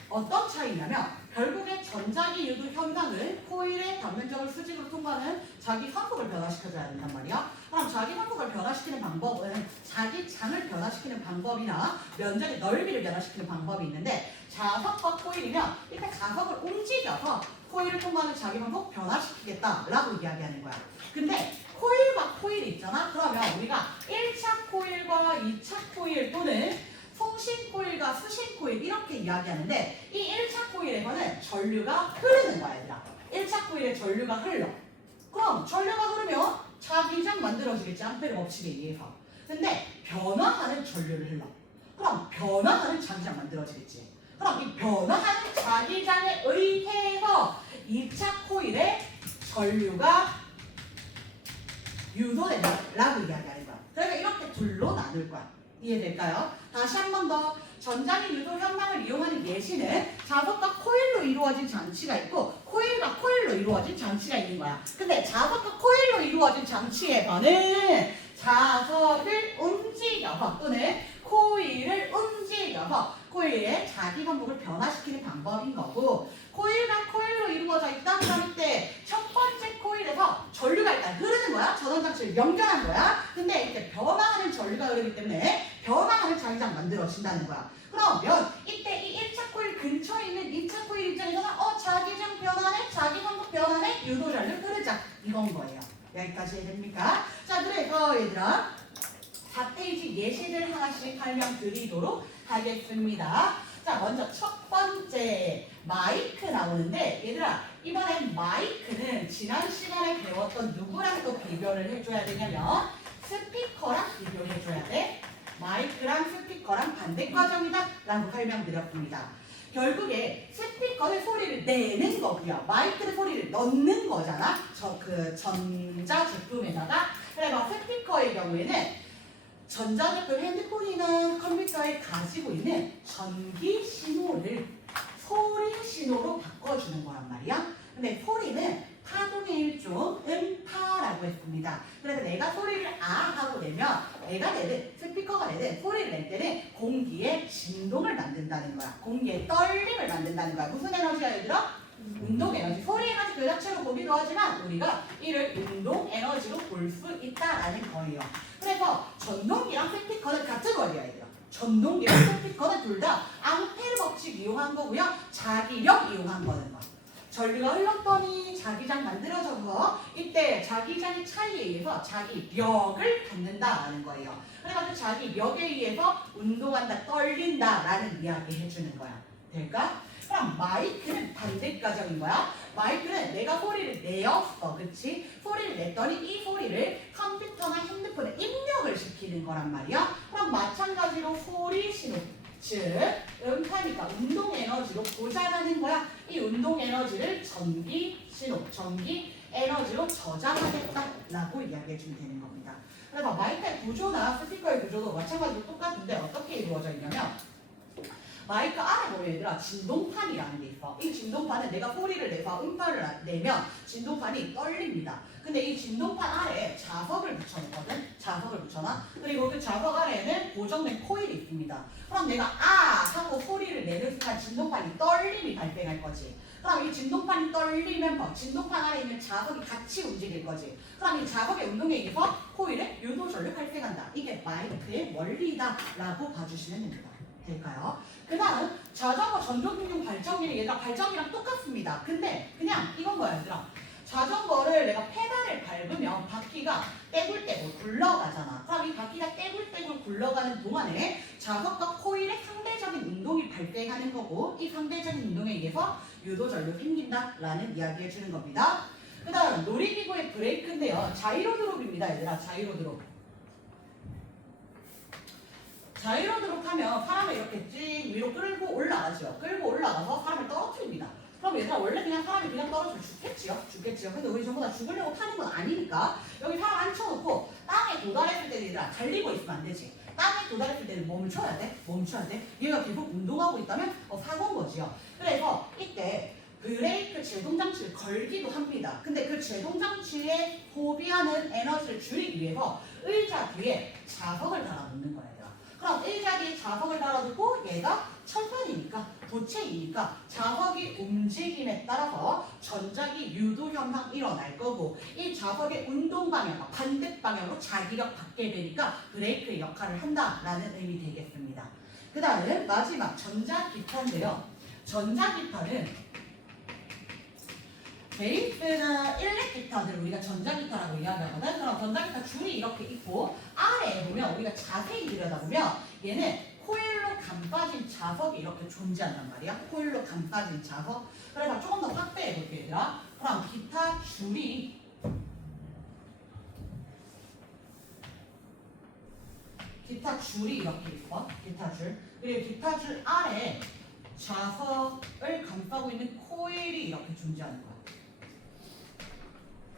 어떤 차이냐면 결국에 전자기 유도 현상은 코일의 단면적을 수직으로 통과하는 자기 선폭을 변화시켜줘야 된단 말이야. 그럼 자기 선폭을 변화시키는 방법은 자기장을 변화시키는 방법이나 면적의 넓이를 변화시키는 방법이 있는데, 자석과 코일이면 일단 자석을 움직여서 코일을 통과하는 자기 선폭 변화시키겠다라고 이야기하는 거야. 근데 코일과 코일이 있잖아. 그러면 우리가 1차 코일과 2차 코일 또는 송신 코일과 수신 코일 이렇게 이야기하는데, 이 1차 코일에서는 전류가 흐르는 거야 얘들아. 1차 코일에 전류가 흘러. 그럼 전류가 흐르면 자기장 만들어지겠지, 암페르 법칙에 의해서. 근데 변화하는 전류를 흘러. 그럼 변화하는 자기장 만들어지겠지. 그럼 이 변화하는 자기장에 의해서 2차 코일에 전류가 유도된다라고 이야기하는 거야. 그러니까 이렇게 둘로 나눌 거야. 이해될까요? 다시 한 번 더. 전자기 유도 현상을 이용하는 예시는 자석과 코일로 이루어진 장치가 있고 코일과 코일로 이루어진 장치가 있는 거야. 근데 자석과 코일로 이루어진 장치에서는 자석을 움직여서 또는 코일을 움직여서 코일의 자기 선폭을 변화시키는 방법인 거고, 코일과 코일로 이루어져 있다 그럴 때 첫 번째 코일에서 전류가 일단 흐르는 거야. 전원장치를 연결한 거야. 근데 이렇게 변화하는 전류가 흐르기 때문에 변화하는 자기장 만들어진다는 거야. 그러면 이때 이 1차 코일 근처에 있는 2차 코일 입장에서는 자기장 변화네, 자기 선폭 변화네, 유도 전류 흐르자, 이건 거예요. 여기까지 해됩니까? 자, 그래서 얘들아 4페이지 예시를 하나씩 설명드리도록 하겠습니다. 자, 먼저 첫 번째 마이크 나오는데, 얘들아 이번엔 마이크는 지난 시간에 배웠던 누구랑 또 비교를 해줘야 되냐면 스피커랑 비교를 해줘야 돼. 마이크랑 스피커랑 반대 과정이다 라고 설명드렸습니다. 결국에 스피커는 소리를 내는 거고요, 마이크는 소리를 넣는 거잖아. 그 전자 제품에다가. 그래서 스피커의 경우에는 전자제품 핸드폰이나 컴퓨터에 가지고 있는 전기 신호를 소리 신호로 바꿔주는 거란 말이야. 근데 소리는 파동의 일종 음파라고 했습니다. 그래서 내가 소리를 아 하고 내면 내가 내는 스피커가 내는 소리를 낼 때는 공기의 진동을 만든다는 거야. 공기의 떨림을 만든다는 거야. 무슨 에너지야 얘들아? 운동 에너지, 소리 에너지 그 자체로 보기도 하지만 우리가 이를 운동 에너지로 볼 수 있다라는 거예요. 그래서 전동기랑 스피커는 같은 원리야 얘들아. 전동기랑 스피커는 둘 다 앙페르 법칙 이용한 거고요. 자기력 이용한 거는 거. 전류가 흘렀더니 자기장 만들어져서 이때 자기장의 차이에 의해서 자기력을 갖는다라는 거예요. 그러니까 그 자기력에 의해서 운동한다, 떨린다라는 이야기 해주는 거야. 될까? 그럼 마이크는 반대 과정인 거야. 마이크는 내가 소리를 내었어. 그치? 소리를 냈더니 이 소리를 컴퓨터나 핸드폰에 입력을 시키는 거란 말이야. 그럼 마찬가지로 소리 신호. 즉, 음파니까 운동 에너지로 보장하는 거야. 이 운동 에너지를 전기 신호, 전기 에너지로 저장하겠다라고 이야기해주면 되는 겁니다. 그래서 마이크의 구조나 스피커의 구조도 마찬가지로 똑같은데 어떻게 이루어져 있냐면 마이크 안에 보면 얘들아 진동판이라는 게 있어. 이 진동판은 내가 소리를 내서 음파를 내면 진동판이 떨립니다. 근데 이 진동판 아래에 자석을 붙여놓거든. 자석을 붙여놔. 그리고 그 자석 아래에는 고정된 코일이 있습니다. 그럼 내가 아 하고 소리를 내는 순간 진동판이 떨림이 발생할 거지. 그럼 이 진동판이 떨리면 진동판 아래 있는 자석이 같이 움직일 거지. 그럼 이 자석의 운동에 의해서 코일에 유도 전류 발생한다. 이게 마이크의 원리다라고 봐주시면 됩니다. 될까요? 그 다음 자전거 전동기능 발전기는 얘들아 발전기랑 똑같습니다. 근데 그냥 이건 뭐야 얘들아? 자전거를 내가 페달을 밟으면 바퀴가 떼굴떼굴 굴러가잖아. 그럼 이 바퀴가 떼굴떼굴 굴러가는 동안에 자석과 코일의 상대적인 운동이 발생하는 거고 이 상대적인 운동에 의해서 유도전류 생긴다라는 이야기 해주는 겁니다. 그 다음 놀이기구의 브레이크인데요. 자이로드롭입니다 얘들아. 자이로드롭. 자이로드롭 하면 사람을 이렇게 쭉 위로 끌고 올라가죠. 끌고 올라가서 사람을 떨어뜨립니다. 그럼 얘들아 원래 그냥 사람이 그냥 떨어지면 죽겠지요? 죽겠지요. 근데 우리 전부 다 죽으려고 타는 건 아니니까 여기 사람 앉혀놓고 땅에 도달했을 때는 얘들아 달리고 있으면 안 되지. 땅에 도달했을 때는 멈춰야 돼. 멈춰야 돼. 얘가 계속 운동하고 있다면 사고인 거지요. 그래서 이때 브레이크 제동장치를 걸기도 합니다. 근데 그 제동장치에 소비하는 에너지를 줄이기 위해서 의자 뒤에 자석을 달아놓는 거예요. 그럼 의자 뒤에 자석을 달아두고 얘가 철판이니까 도체이니까 자석이 움직임에 따라서 전자기 유도 현상 일어날 거고 이 자석의 운동 방향과 반대 방향으로 자기가 받게 되니까 브레이크의 역할을 한다라는 의미 되겠습니다. 그 다음 마지막 전자기파인데요. 전자기파는 베이스나 일렉 기타들을 우리가 전자기타라고 이야기하거든. 그럼 전자기타 줄이 이렇게 있고 아래에 보면 우리가 자세히 들여다보면 얘는 코일로 감싸진 자석이 이렇게 존재한단 말이야. 코일로 감싸진 자석. 그래서 조금 더 확대해 볼게요 얘들아. 그럼 기타 줄이 이렇게 있어. 기타 줄. 그리고 기타 줄 아래에 자석을 감싸고 있는 코일이 이렇게 존재하는 거야.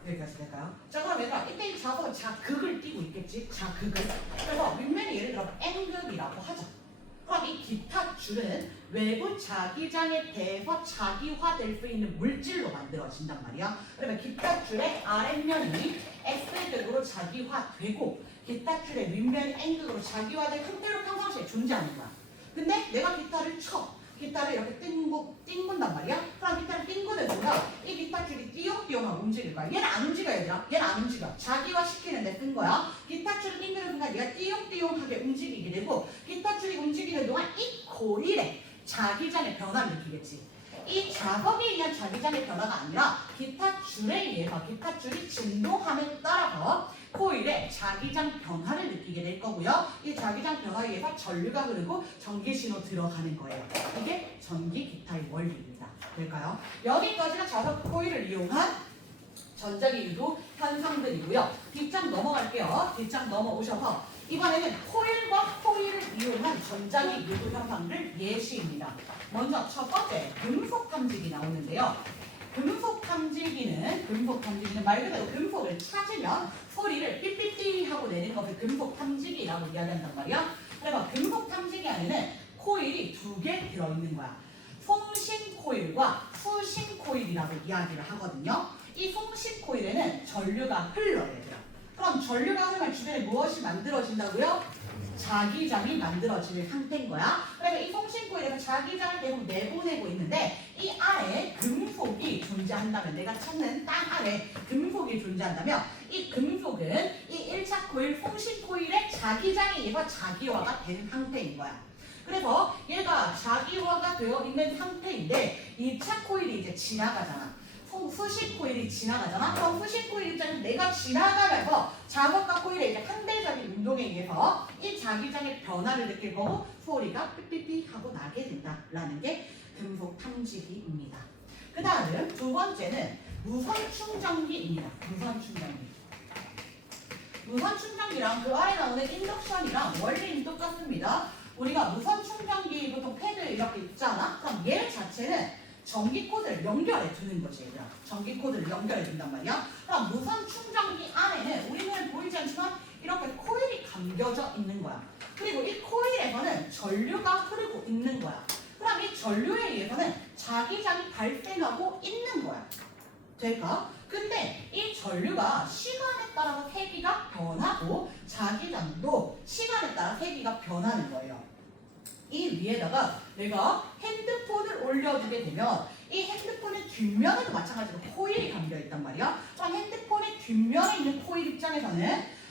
여기까지 될까요? 자 그럼 얘들아 이때 이 자석은 자극을 띠고 있겠지? 자극을. 그래서 윗면이 예를 들어 N극이라고 하자. 그럼 이 기타 줄은 외부 자기장에 대해서 자기화될 수 있는 물질로 만들어진단 말이야. 그러면 기타 줄의 아랫면이 X극으로 자기화되고 기타 줄의 윗면이 N극으로 자기화된 형태로 평상시에 존재하는 거야. 근데 내가 기타를 쳐. 기타를 이렇게 띵군단 말이야. 그럼 기타를 띵구는 순간 이 기타 줄이 띠용띠용하고 움직일 거야. 얘는 안 움직여 얘들아. 얘는 안 움직여. 자기화 시키는 데 쓴 거야. 기타 줄을 띵구는 순간 얘가 띠용띠용하게 움직이게 되고 기타 줄이 움직이는 동안 이 코일에 자기장의 변화를 느끼겠지. 이 자석에 의한 자기장의 변화가 아니라 기타 줄에 의해서 기타 줄이 진동함에 따라서 코일에 자기장 변화를 느끼게 될 거고요. 이 자기장 변화에 의해서 전류가 흐르고 전기 신호 들어가는 거예요. 이게 전기 기타의 원리입니다. 될까요? 여기까지가 자석 코일을 이용한 전자기 유도 현상들이고요. 뒷장 넘어갈게요. 뒷장 넘어오셔서 이번에는 코일과 코일을 이용한 전자기 유도 현상들 예시입니다. 먼저 첫 번째 금속 탐지기 나오는데요. 금속 탐지기는 말 그대로 금속을 찾으면 소리를 삐삐삐 하고 내는 것을 금속 탐지기라고 이야기한단 말이야. 그래서 금속 탐지기 안에는 코일이 2개 들어있는 거야. 송신 코일과 수신 코일이라고 이야기를 하거든요. 이 송신 코일에는 전류가 흘러요. 그럼 전류가 흐르면 주변에 무엇이 만들어진다고요? 자기장이 만들어질 상태인 거야. 그래서 이 송신 코일에서 자기장을 계속 내보내고 있는데 이 아래에 금속이 존재한다면 내가 찾는 땅 안에 금속이 존재한다면 이 금속은 이 1차 코일 송신 코일의 자기장에 의해서 자기화가 된 상태인 거야. 그래서 얘가 자기화가 되어 있는 상태인데 2차 코일이 이제 지나가잖아. 수식 코일이 지나가잖아. 그럼 수식 코일 입장에서 내가 지나가면서 작업과 코일의 이제 상대적인 운동에 의해서 이 자기장의 변화를 느낄 거고 소리가 삐삐삐 하고 나게 된다라는 게 금속 탐지기입니다. 그 다음 두 번째는 무선 충전기입니다. 무선 충전기. 무선 충전기랑 그 아래 나오는 인덕션이랑 원리는 똑같습니다. 우리가 무선 충전기 보통 패드 이렇게 있잖아. 그럼 얘 자체는 전기 코드를 연결해 두는 거지, 얘들아. 전기 코드를 연결해 준단 말이야. 그럼 무선 충전기 안에는 우리 눈에 보이지 않지만 이렇게 코일이 감겨져 있는 거야. 그리고 이 코일에서는 전류가 흐르고 있는 거야. 그럼 이 전류에 의해서는 자기장이 발생하고 있는 거야. 될까? 근데 이 전류가 시간에 따라서 세기가 변하고 자기장도 시간에 따라 세기가 변하는 거예요. 이 위에다가 내가 핸드폰을 올려주게 되면 이 핸드폰의 뒷면에도 마찬가지로 코일이 감겨있단 말이야. 그럼 핸드폰의 뒷면에 있는 코일 입장에서는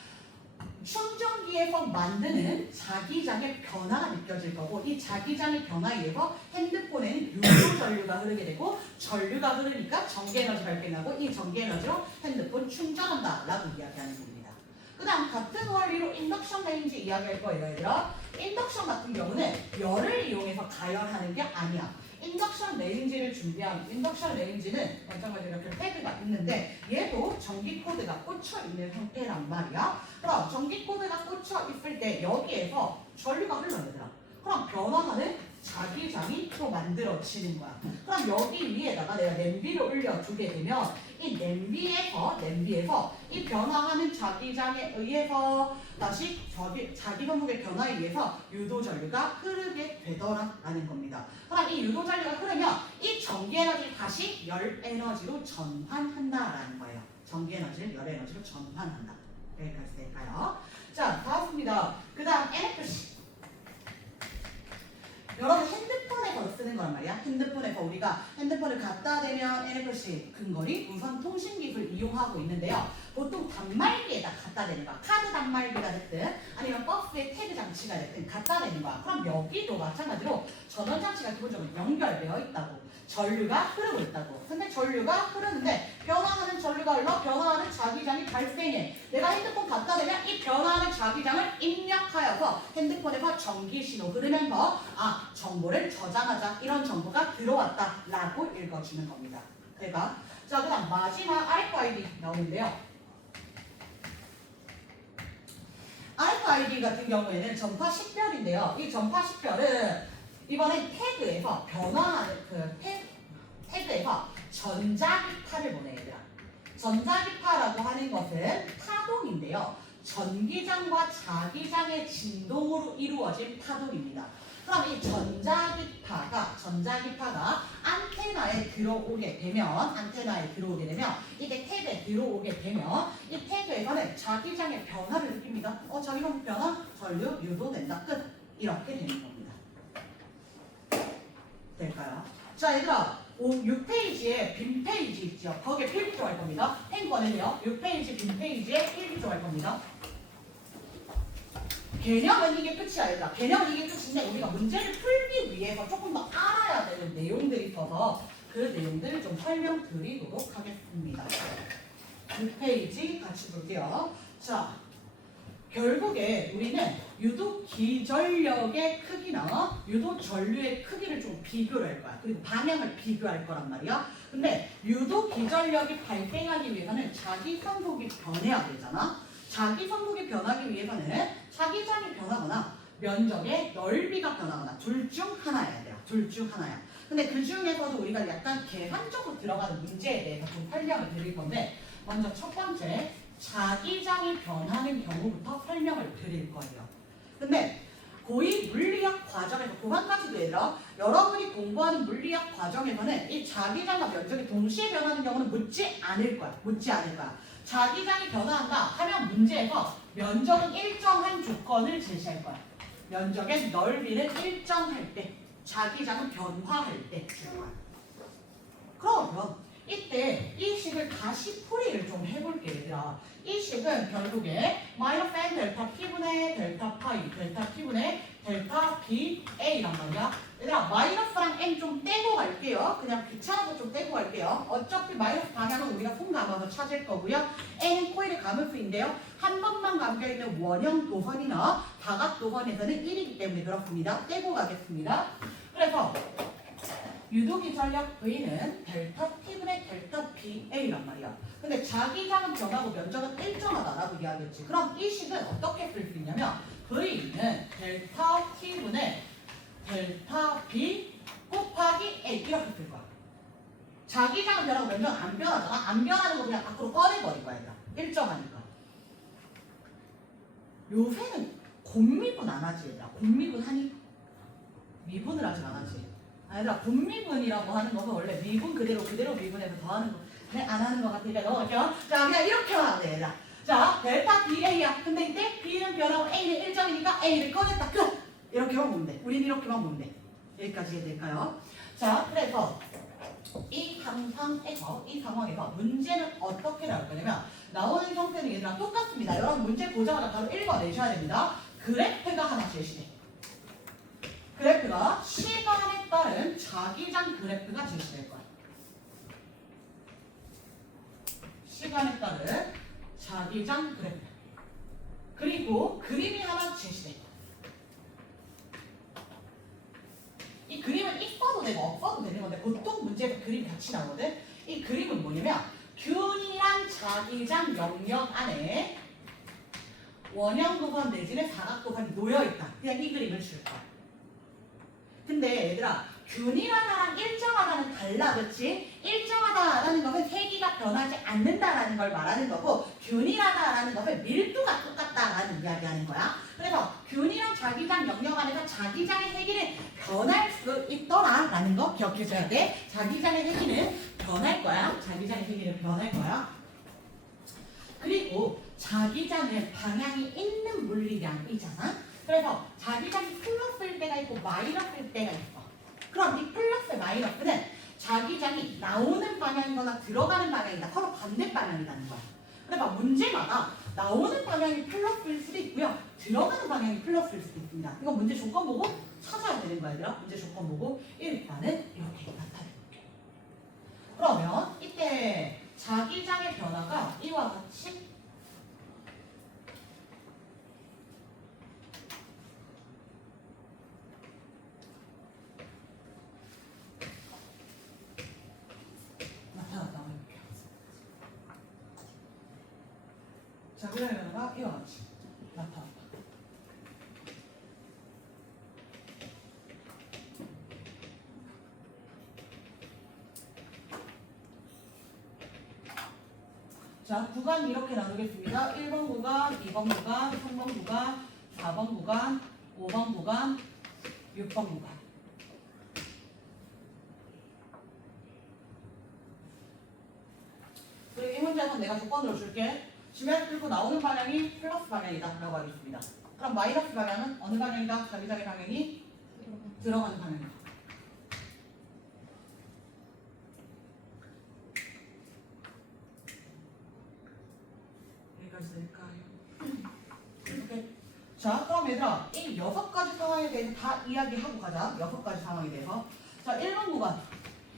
충전기에서 만드는 자기장의 변화가 느껴질 거고 이 자기장의 변화에 의해서 핸드폰에는 유도 전류가 흐르게 되고 전류가 흐르니까 전기에너지 발생하고 이 전기에너지로 핸드폰 충전한다 라고 이야기하는 겁니다. 그 다음 같은 원리로 인덕션 레인지 이야기할 거예요, 얘들아. 인덕션 같은 경우는 열을 이용해서 가열하는 게 아니야. 인덕션 레인지를 준비한 인덕션 레인지는 마찬가지로 이렇게 패드가 있는데 얘도 전기 코드가 꽂혀 있는 상태란 말이야. 그럼 전기 코드가 꽂혀 있을 때 여기에서 전류가 흘러내더라. 그럼 변화하는 자기장이 또 만들어지는 거야. 그럼 여기 위에다가 내가 냄비를 올려주게 되면 이 냄비에서 이 변화하는 자기장에 의해서 다시 자기 전속의 변화에 의해서 유도 전류가 흐르게 되더라라는 겁니다. 그럼 이 유도 전류가 흐르면 이 전기 에너지를 다시 열 에너지로 전환한다라는 거예요. 전기 에너지를 열 에너지로 전환한다. 여기까지 될까요? 자, 다음입니다. 그 다음 NFC. 여러분 핸드폰에서 쓰는 거란 말이야. 핸드폰에서 우리가 핸드폰을 갖다 대면 NFC 근거리 무선 통신 기술을 이용하고 있는데요. 보통 단말기에다 갖다 대는 거야. 카드 단말기가 됐든 아니면 버스의 태그 장치가 됐든 갖다 대는 거야. 그럼 여기도 마찬가지로 전원 장치가 기본적으로 연결되어 있다고. 전류가 흐르고 있다고. 근데 전류가 흐르는데 변화하는 전류가 흘러 변화하는 자기장이 발생해. 내가 핸드폰 갖다 대면 이 변화하는 자기장을 입력하여서 핸드폰에서 전기 신호 흐르면서 정보를 저장하자. 이런 정보가 들어왔다라고 읽어주는 겁니다. 그러니까 자, 그다음 마지막 RFID 나오는데요. RFID 같은 경우에는 전파 식별인데요. 이 전파 식별은 이번엔 태그에서 변화하는 태그에서 전자기파를 보내야 돼요. 전자기파라고 하는 것은 파동인데요. 전기장과 자기장의 진동으로 이루어진 파동입니다. 그럼 이 전자기파가 안테나에 들어오게 되면 이게 태그에 들어오게 되면 이 태그에서는 자기장의 변화를 느낍니다. 자기장 변화, 전류 유도된다. 끝. 이렇게 되는 겁니다. 될까요? 자, 얘들아 6페이지에 빈 페이지 있죠? 거기에 필기 좀 할 겁니다. 펜 꺼내세요. 6페이지 빈 페이지에 필기 좀 할 겁니다. 개념은 이게 끝이야, 얘들아. 개념은 이게 끝인데 우리가 문제를 풀기 위해서 조금 더 알아야 되는 내용들이 있어서 그 내용들을 좀 설명드리도록 하겠습니다. 6페이지 같이 볼게요. 자, 결국에 우리는 유도 기전력의 크기나 유도 전류의 크기를 좀 비교를 할 거야. 그리고 방향을 비교할 거란 말이야. 근데 유도 기전력이 발생하기 위해서는 자기 선속이 변해야 되잖아. 자기 선속이 변하기 위해서는 자기장이 변하거나 면적의 넓이가 변하거나 둘 중 하나여야 돼요. 둘 중 하나야. 근데 그 중에서도 우리가 약간 계산적으로 들어가는 문제에 대해서 좀 설명을 드릴 건데 먼저 첫 번째 자기장이 변하는 경우부터 설명을 드릴 거예요. 근데 고2 물리학 과정에서 고반까지도 얘들아 여러분이 공부하는 물리학 과정에서는 이 자기장과 면적이 동시에 변하는 경우는 묻지 않을 거야. 자기장이 변화한다 하면 문제에서 면적은 일정한 조건을 제시할 거야. 면적의 넓이는 일정할 때, 자기장은 변화할 때 줄 거야. 그러면 이때 이 식을 다시 풀이를 좀 해볼게 얘들아. 이 식은 결국에 마이너스 n 델타 p분의 델타 파이 델타 p분의 델타 b a란 말이야. 얘들아 마이너스랑 n 좀 떼고 갈게요. 그냥 귀찮아서 좀 떼고 갈게요. 어차피 마이너스 방향은 우리가 손 감아서 찾을 거고요. n은 코일의 가물수인데요. 한 번만 감겨있는 원형 도선이나 다각 도선에서는 1이기 때문에 그렇습니다. 떼고 가겠습니다. 그래서 유도기 전력 V는 델타 T분의 델타 BA란 말이야. 근데 자기장은 변하고 면적은 일정하다라고 이야기했지. 그럼 이 식은 어떻게 쓸 수 있냐면 V는 델타 T분의 델타 B 곱하기 A 이렇게 쓸 거야. 자기장은 변하고 면적은 안 변하잖아. 안 변하는 거 그냥 밖으로 꺼내버릴 거야. 얘들아. 일정하니까. 요새는 곱미분 안 하지 얘들아. 곱미분 하니? 미분을 아직 안 하지. 얘들아 분미분이라고 하는 것은 원래 미분 그대로 미분해서 더하는 거. 네, 안 하는 것 같으니까 넣어볼게요. 자 그냥 이렇게만 하면 돼 얘들아. 자 델타 BA야. 근데 이때 B는 변하고 A는 일정이니까 A를 꺼냈다 끝. 이렇게만 보면 돼. 우린 이렇게만 보면 돼. 여기까지 해될까요? 자 그래서 이 상황에서 문제는 어떻게 나올 거냐면 나오는 형태는 얘들아 똑같습니다. 여러분 문제 보자마자 바로 읽어내셔야 됩니다. 그래프가 하나 제시돼. 그래프가 시간에 따른 자기장 그래프가 제시될 거야. 시간에 따른 자기장 그래프. 그리고 그림이 하나 제시돼. 이 그림은 있어도 되고 없어도 되는 건데 보통 문제에서 그림이 같이 나오거든. 이 그림은 뭐냐면 균일한 자기장 영역 안에 원형 도선 내지는 사각 도선이 놓여있다. 그냥 이 그림을 줄 거야. 근데 얘들아 균일하다랑 일정하다는 달라. 그렇지? 일정하다라는 것은 세기가 변하지 않는다라는 걸 말하는 거고 균일하다라는 것은 밀도가 똑같다라는 이야기하는 거야. 그래서 균일한 자기장 영역 안에서 자기장의 세기는 변할 수 있더라라는 거 기억해줘야 돼. 자기장의 세기는 변할 거야. 자기장의 세기는 변할 거야. 그리고 자기장은 방향이 있는 물리량이잖아. 그래서 자기장이 플러스일 때가 있고 마이너스일 때가 있어. 그럼 이 플러스 마이너스는 자기장이 나오는 방향이거나 들어가는 방향이다. 서로 반대 방향이라는 거야. 그래서 문제마다 나오는 방향이 플러스일 수도 있고요. 들어가는 방향이 플러스일 수도 있습니다. 이거 문제 조건 보고 찾아야 되는 거야, 얘들아. 문제 조건 보고 일단은 이렇게 나타내볼게. 그러면 이때 자기장의 변화가 이와 같이 자기장의 변화가 이와 같이 나타난다. 자, 구간 이렇게 나누겠습니다. 1번 구간, 2번 구간, 3번 구간, 4번 구간, 5번 구간, 6번 구간. 그리고 이 문제는 내가 조건으로 줄게. 지면을 뚫고 나오는 방향이 플러스 방향이다 라고 하겠습니다. 그럼 마이너스 방향은 어느 방향이다? 자기장의 방향이 들어가는 방향이다. 여기까지 될까요? 오케이. 자, 그럼 얘들아 이 6가지 상황에 대해서 다 이야기하고 가자. 6가지 상황에 대해서. 자, 1번 구간.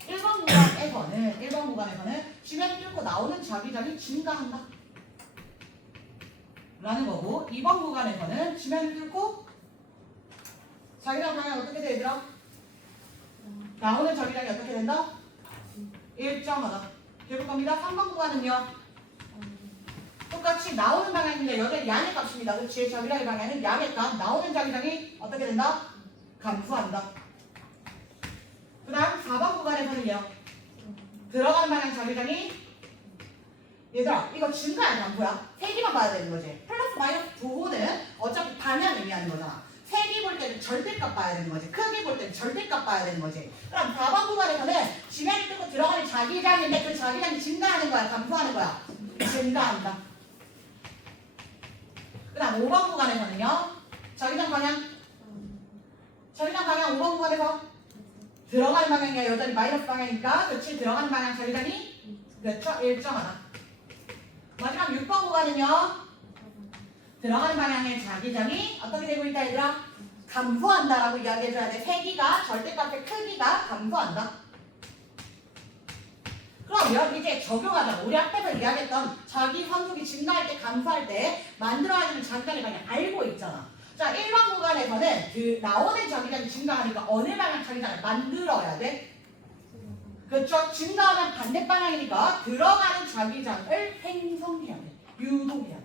1번 구간에서는 지면을 뚫고 나오는 자기장이 증가한다 라는 거고, 2번 구간에서는 지면을 뚫고 자기장 방향이 어떻게 돼 얘들아? 나오는 자기장이 어떻게 된다? 일정하다. 해볼 겁니다. 3번 구간은요 똑같이 나오는 방향인데 여기는 양의 값입니다. 그렇지? 자기장의 방향은 양의 값. 나오는 자기장이 어떻게 된다? 감소한다. 그 다음 4번 구간에서는요 들어가는 방향 자기장이 얘들아 이거 증가야 감소야? 세기만 봐야 되는 거지. 플러스 마이너스 부호는 어차피 방향을 의미하는 거잖아. 세기 볼 때는 절대값 봐야 되는 거지. 크기 볼 때는 절대값 봐야 되는 거지. 그럼 4번 구간에서는 지면이 뚫고 들어가는 자기장인데 그 자기장이 증가하는 거야 감소하는 거야? 증가한다. 그 다음 5번 구간에서는요 자기장 방향 5번 구간에서 들어가는 방향이 여전히 마이너스 방향이니까 그렇지? 들어가는 방향 자기장이 그렇죠? 일정하다. 마지막 6번 구간은요. 들어가는 방향의 자기장이 어떻게 되고 있다 얘들아? 감소한다라고 이야기해줘야 돼. 세기가 절대값의 크기가 감소한다. 그럼 이제 적용하자. 우리 앞에서 이야기했던 자기 환속이 증가할 때 감소할 때 만들어야 되는 자기장의 방향 알고 있잖아. 자 1번 구간에서는 그 나오는 자기장이 증가하니까 어느 방향 자기장을 만들어야 돼? 그렇죠? 증가하면 반대 방향이니까 들어가는 자기장을 생성해야 돼. 유도해야 돼.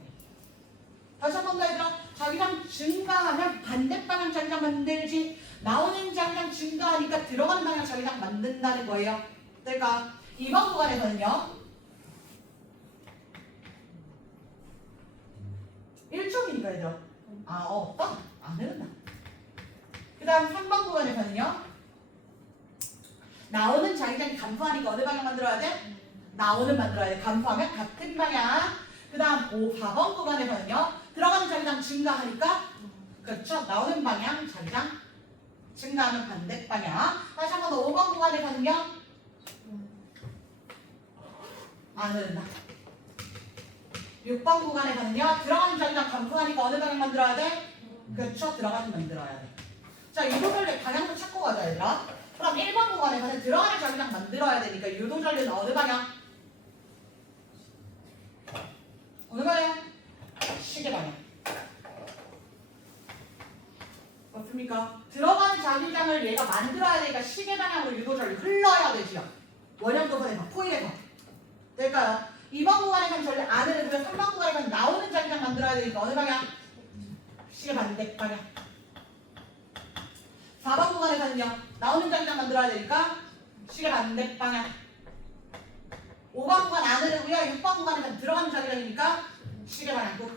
다시 한 번 더 얘들아. 자기장 증가하면 반대 방향 자기장 만들지. 나오는 자기장 증가하니까 들어가는 방향 자기장 만든다는 거예요. 그러니까 2번 구간에서는요. 1쪽이니까 얘들아. 없다? 안 흐른다. 그 다음 3번 구간에서는요. 나오는 자기장이 감소하니까 어느 방향 만들어야 돼? 나오는 만들어야 돼. 감소하면 같은 방향. 그 다음 4번 구간에서는요. 들어가는 자기장 증가하니까 그렇죠. 나오는 방향 자기장 증가하면 반대 방향. 다시 한 번 더 5번 구간에서는요. 안 흐른다. 6번 구간에서는요. 들어가는 자기장 감소하니까 어느 방향 만들어야 돼? 그렇죠. 들어가는 만들어야 돼. 자 유도전력 방향도 찾고 가자 얘들아. 그럼 1번 구간에서는 들어가는 자기장 만들어야 되니까 유도전력은 어느 방향? 어느 방향? 시계 방향. 맞습니까? 들어가는 자기장을 얘가 만들어야 되니까 시계 방향으로 유도전력이 흘러야 되지요. 원형도선에서 포인에서. 될까요? 2번 구간에서는 전력 안 흐르고요. 3번 구간에서는 나오는 자기장 만들어야 되니까 어느 방향? 시계 반대 방향. 4번 구간에서는요. 나오는 자기장 만들어야 되니까 시계 반대 방향. 5번 구간 안 흐르고요. 6번 구간에서는 들어가는 자기장이니까 시계 방향 또.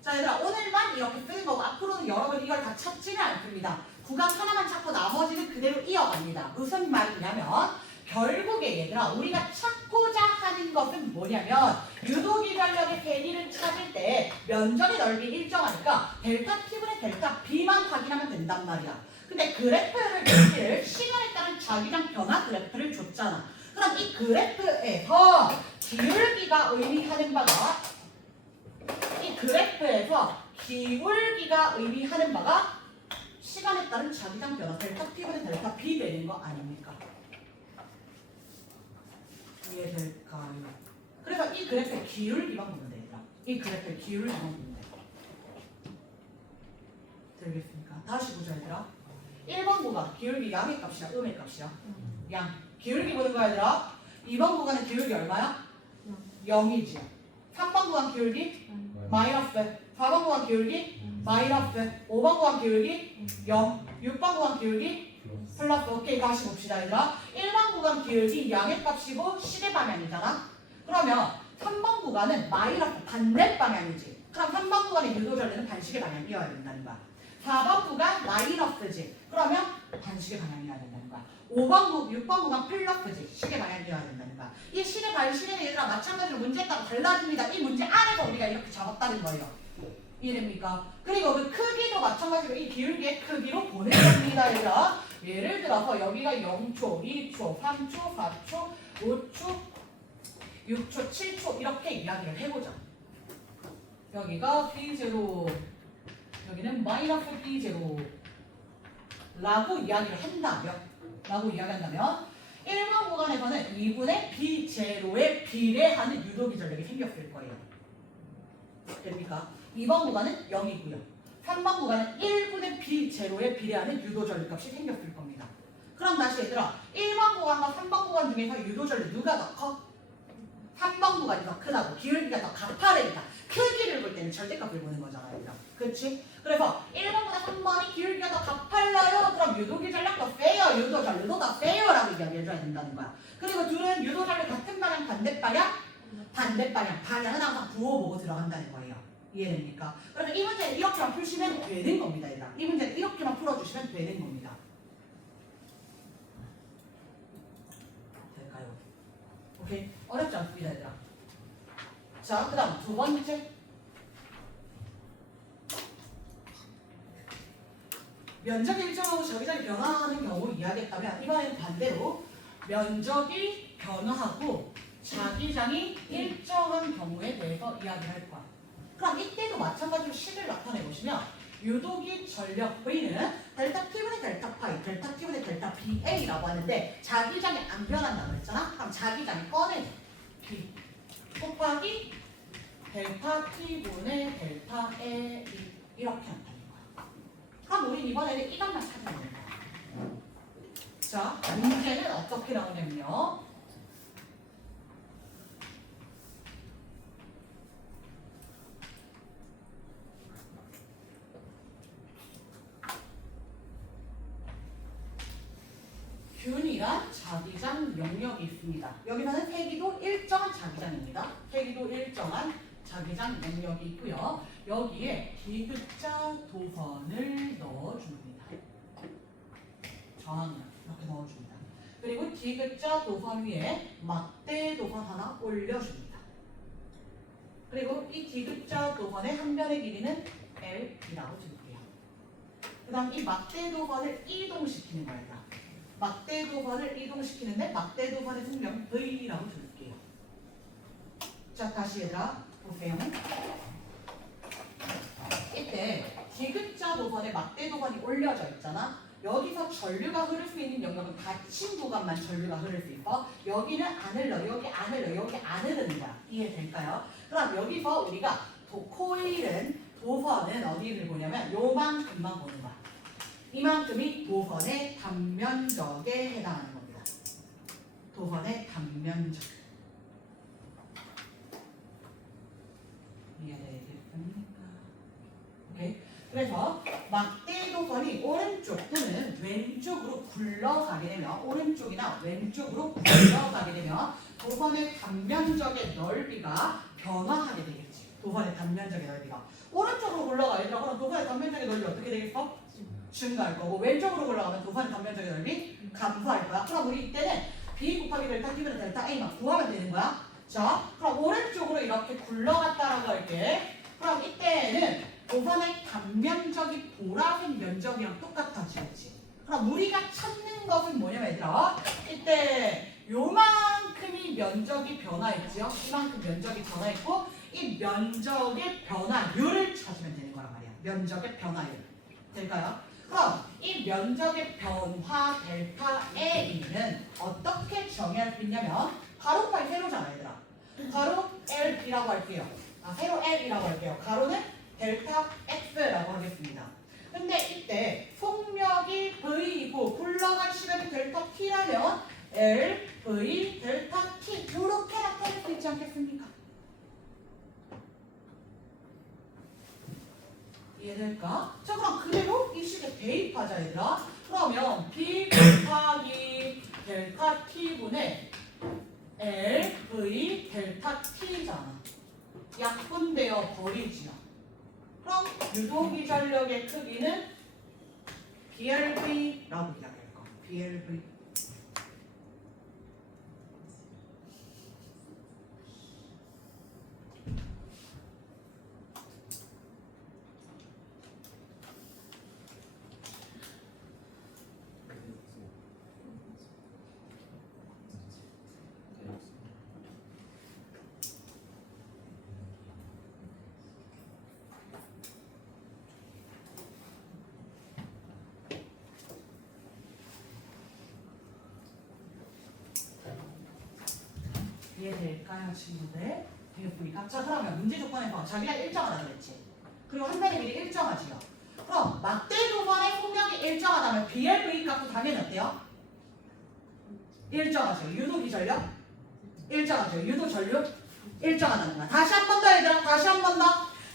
자 얘들아 오늘만 이렇게 쓰는 거고 앞으로는 여러분이 이걸 다 찾지는 않습니다. 구간 하나만 찾고 나머지는 그대로 이어갑니다. 무슨 말이냐면 결국에 얘들아 우리가 찾고자 하는 것은 뭐냐면 유도기 전력의 대비를 찾을 때 면적의 넓이 일정하니까 델타 T분의 델타 B만 확인하면 된단 말이야. 근데 그래프를 시간에 따른 자기장 변화 그래프를 줬잖아. 그럼 이 그래프에서 기울기가 의미하는 바가 시간에 따른 자기장 변화 델타 T분의 델타 B 되는 거 아닙니까? 이해될까요? 그래서 이 그래프의 기울기만 보면 돼 얘들아. 이 그래프의 기울기만 보면 돼. 되겠습니까? 다시 보자 얘들아. 1번 구간 기울기 양의 값이야 음의 값이야? 양. 기울기 보는 거야 얘들아. 2번 구간의 기울기 얼마야? 0이지. 3번 구간 기울기? 마이너스. 4번 구간 기울기? 마이너스. 5번 구간 기울기? 0. 6번 구간 기울기? 플러스. 오케이 다시 봅시다 얘들아. 1번 구간 기울기 양의 값이고 시계 방향이잖아. 그러면 3번 구간은 마이너스 반대 방향이지. 그럼 3번 구간의 유도전력은 반시계 방향이어야 된다는 거야. 4번 구간 마이너스지. 그러면 반시계 방향이어야 된다는 거야. 6번 구간 플러스지. 시계 방향이어야 된다는 거야. 이 시계 반시계는 얘들아 마찬가지로 문제에 따라 달라집니다. 이 문제 안에서 우리가 이렇게 잡았다는 거예요. 이해됩니까? 그리고 그 크기도 마찬가지로 이 기울기의 크기로 보내는 겁니다. 얘들아. 예를 들어서 여기가 0초, 2초, 3초, 4초, 5초, 6초, 7초 이렇게 이야기를 해보자. 여기가 B0, 여기는 마이너스 B0 라고 이야기를 한다면 1번 구간에서는 2분의 B0에 비례하는 유도기 전력이 생겼을 거예요. 됩니까? 2번 구간은 0이고요. 3번 구간은 1분의 B0에 비례하는 유도전력 값이 생겼을 겁니다. 그럼 다시 얘들아 1번 구간과 3번 구간 중에서 유도전력 누가 더 커? 3번 구간이 더 크다고. 기울기가 더 가파르니까 크기를 볼 때는 절대값을 보는 거잖아 얘들아. 그렇지? 그래서 1번보다 3번이 기울기가 더 가팔라요. 그럼 유도기 전력도 세요. 유도전력도 더 세요 라고 이야기해줘야 된다는 거야. 그리고 둘은 유도전력 같은 방향 반대 방향? 반대 방향. 방향은 항상 부호보고 들어간다는 거예요. 이해됩니까? 그래서 이 문제는 이렇게만 풀시면 되는 겁니다 얘들아. 이 문제는 이렇게만 풀어주시면 되는 겁니다. 될까요? 오케이? 어렵지 않습니다 얘들아. 자 그 다음 두 번째 면적이 일정하고 자기장이 변화하는 경우 이야기했다면 이번에는 반대로 면적이 변화하고 자기장이 일정한 경우에 대해서 이야기할 거야. 그럼 이때도 마찬가지로 식을 나타내 보시면 유도기 전력 V는 델타 T분의 델타 파이, 델타 T분의 델타 BA라고 하는데 자기장이 안 변한다고 했잖아? 그럼 자기장이 꺼내 B 곱하기 델타 T분의 델타 A 이렇게 나타낸 거야. 그럼 우린 이번에는 이 값만 찾으면 되는 거야. 자, 문제는 어떻게 나오냐면요. 균이란 자기장 영역이 있습니다. 여기서는 태기도 일정한 자기장입니다. 태기도 일정한 자기장 영역이 있고요. 여기에 디귿자 도선을 넣어줍니다. 저항을 이렇게 넣어줍니다. 그리고 디귿자 도선 위에 막대 도선 하나 올려줍니다. 그리고 이 디귿자 도선의 한 변의 길이는 L이라고 줄게요. 그 다음 이 막대 도선을 이동시키는 거예요. 막대 도선을 이동시키는데 막대 도선의 속력 V라고 줄게요. 자, 다시 얘들아 보세요. 이때 디귿자 도선에 막대 도선이 올려져 있잖아. 여기서 전류가 흐를 수 있는 영역은 닫힌 구간만 전류가 흐를 수 있어. 여기는 안 흘러, 여기 안 흘러, 여기 안 흐르는 거야. 이해될까요? 그럼 여기서 우리가 코일은 도선은 어디를 보냐면 요만큼만 보는 거야. 이만큼이 도선의 단면적에 해당하는 겁니다. 도선의 단면적. 이해되겠습니까? 오케이. 그래서 막대 도선이 오른쪽 또는 왼쪽으로 굴러가게 되면 오른쪽이나 왼쪽으로 굴러가게 되면 도선의 단면적의 넓이가 변화하게 되겠지. 도선의 단면적의 넓이가 오른쪽으로 굴러가. 얘들아, 그럼 도선의 단면적의 넓이 어떻게 되겠어? 증가할 거고 왼쪽으로 올라가면 도선의 단면적의 넓이 감소할 거야. 그럼 우리 이때는 B 곱하기 델타 T분의 델타 A만 구하면 되는 거야. 자, 그럼 오른쪽으로 이렇게 굴러갔다라고 할게. 그럼 이때는 도선의 단면적이 보라색 면적이랑 똑같아지겠지. 그럼 우리가 찾는 것은 뭐냐면 얘들아, 이때 요만큼이 면적이 변화했지요. 이만큼 면적이 변화했고 이 면적의 변화율을 찾으면 되는 거란 말이야. 면적의 변화율. 될까요? 그럼 이 면적의 변화 델타 A는 어떻게 정의할 수 있냐면 가로파이 세로잖아 얘들아. 가로 LB라고 할게요. 세로 L이라고 할게요. 가로는 델타 X라고 하겠습니다. 근데 이때 속력이 V이고 굴러간 시간이 델타 T라면 L, V, 델타 T 이렇게 나타낼 수 있지 않겠습니까? 이해될까? 자, 그럼 그대로 이 식에 대입하자 얘들아. 그러면 B 곱하기 델타 T분의 L, V, 델타 T잖아. 약분되어 버리지요. 그럼 유도기 전력의 크기는 BLV라고 이야기할 거야. BLV. 이해될까요, 친구들? 되겠습니까? 자, 그러면 문제 조건에서 자기가 일정하다 그랬지. 그리고 한 변의 길이 일정하지요. 그럼 막대 도선의 속력이 일정하다면 BLV 값도 당연히 어때요? 일정하죠. 유도기 전력? 일정하죠. 유도 전류? 일정하다는 거야. 다시 한 번 더 얘들아. 다시 한 번 더.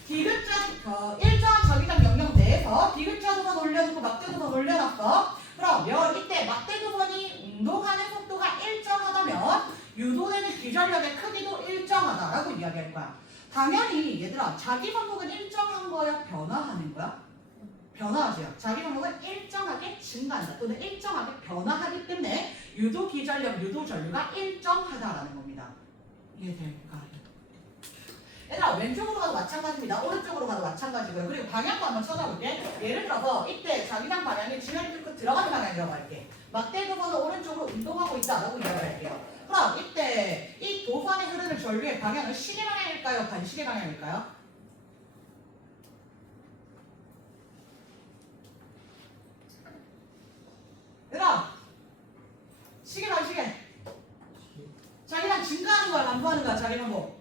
디귿자 일정한 자기장 영역 내에서 디귿자 도선 올려놓고 막대 도선 올려놨어. 그럼 이때 막대 도선이 운동하는 속도가 일정하다면 유도되는 기전력의 크기도 일정하다라고 이야기할 거야. 당연히 얘들아 자기 방법은 일정한 거야? 변화하는 거야? 변화하지요. 자기 방법은 일정하게 증가한다 또는 일정하게 변화하기 때문에 유도 기전력, 유도 전류가 일정하다라는 겁니다. 이해될까요? 얘들아 왼쪽으로 가도 마찬가지입니다. 오른쪽으로 가도 마찬가지고요. 그리고 방향도 한번 찾아볼게. 예를 들어서 이때 자기장 방향이 지면이 뚫고 들어가는 방향이라고 할게. 막대도번은 오른쪽으로 이동하고 있다라고 이야기할게요. 그럼 이때 이 도선에 흐르는 전류의 방향은 시계 방향일까요? 반시계 방향일까요? 얘들아 시계 반시계. 자기장 증가하는 거야 감소하는 거야 자기 방법.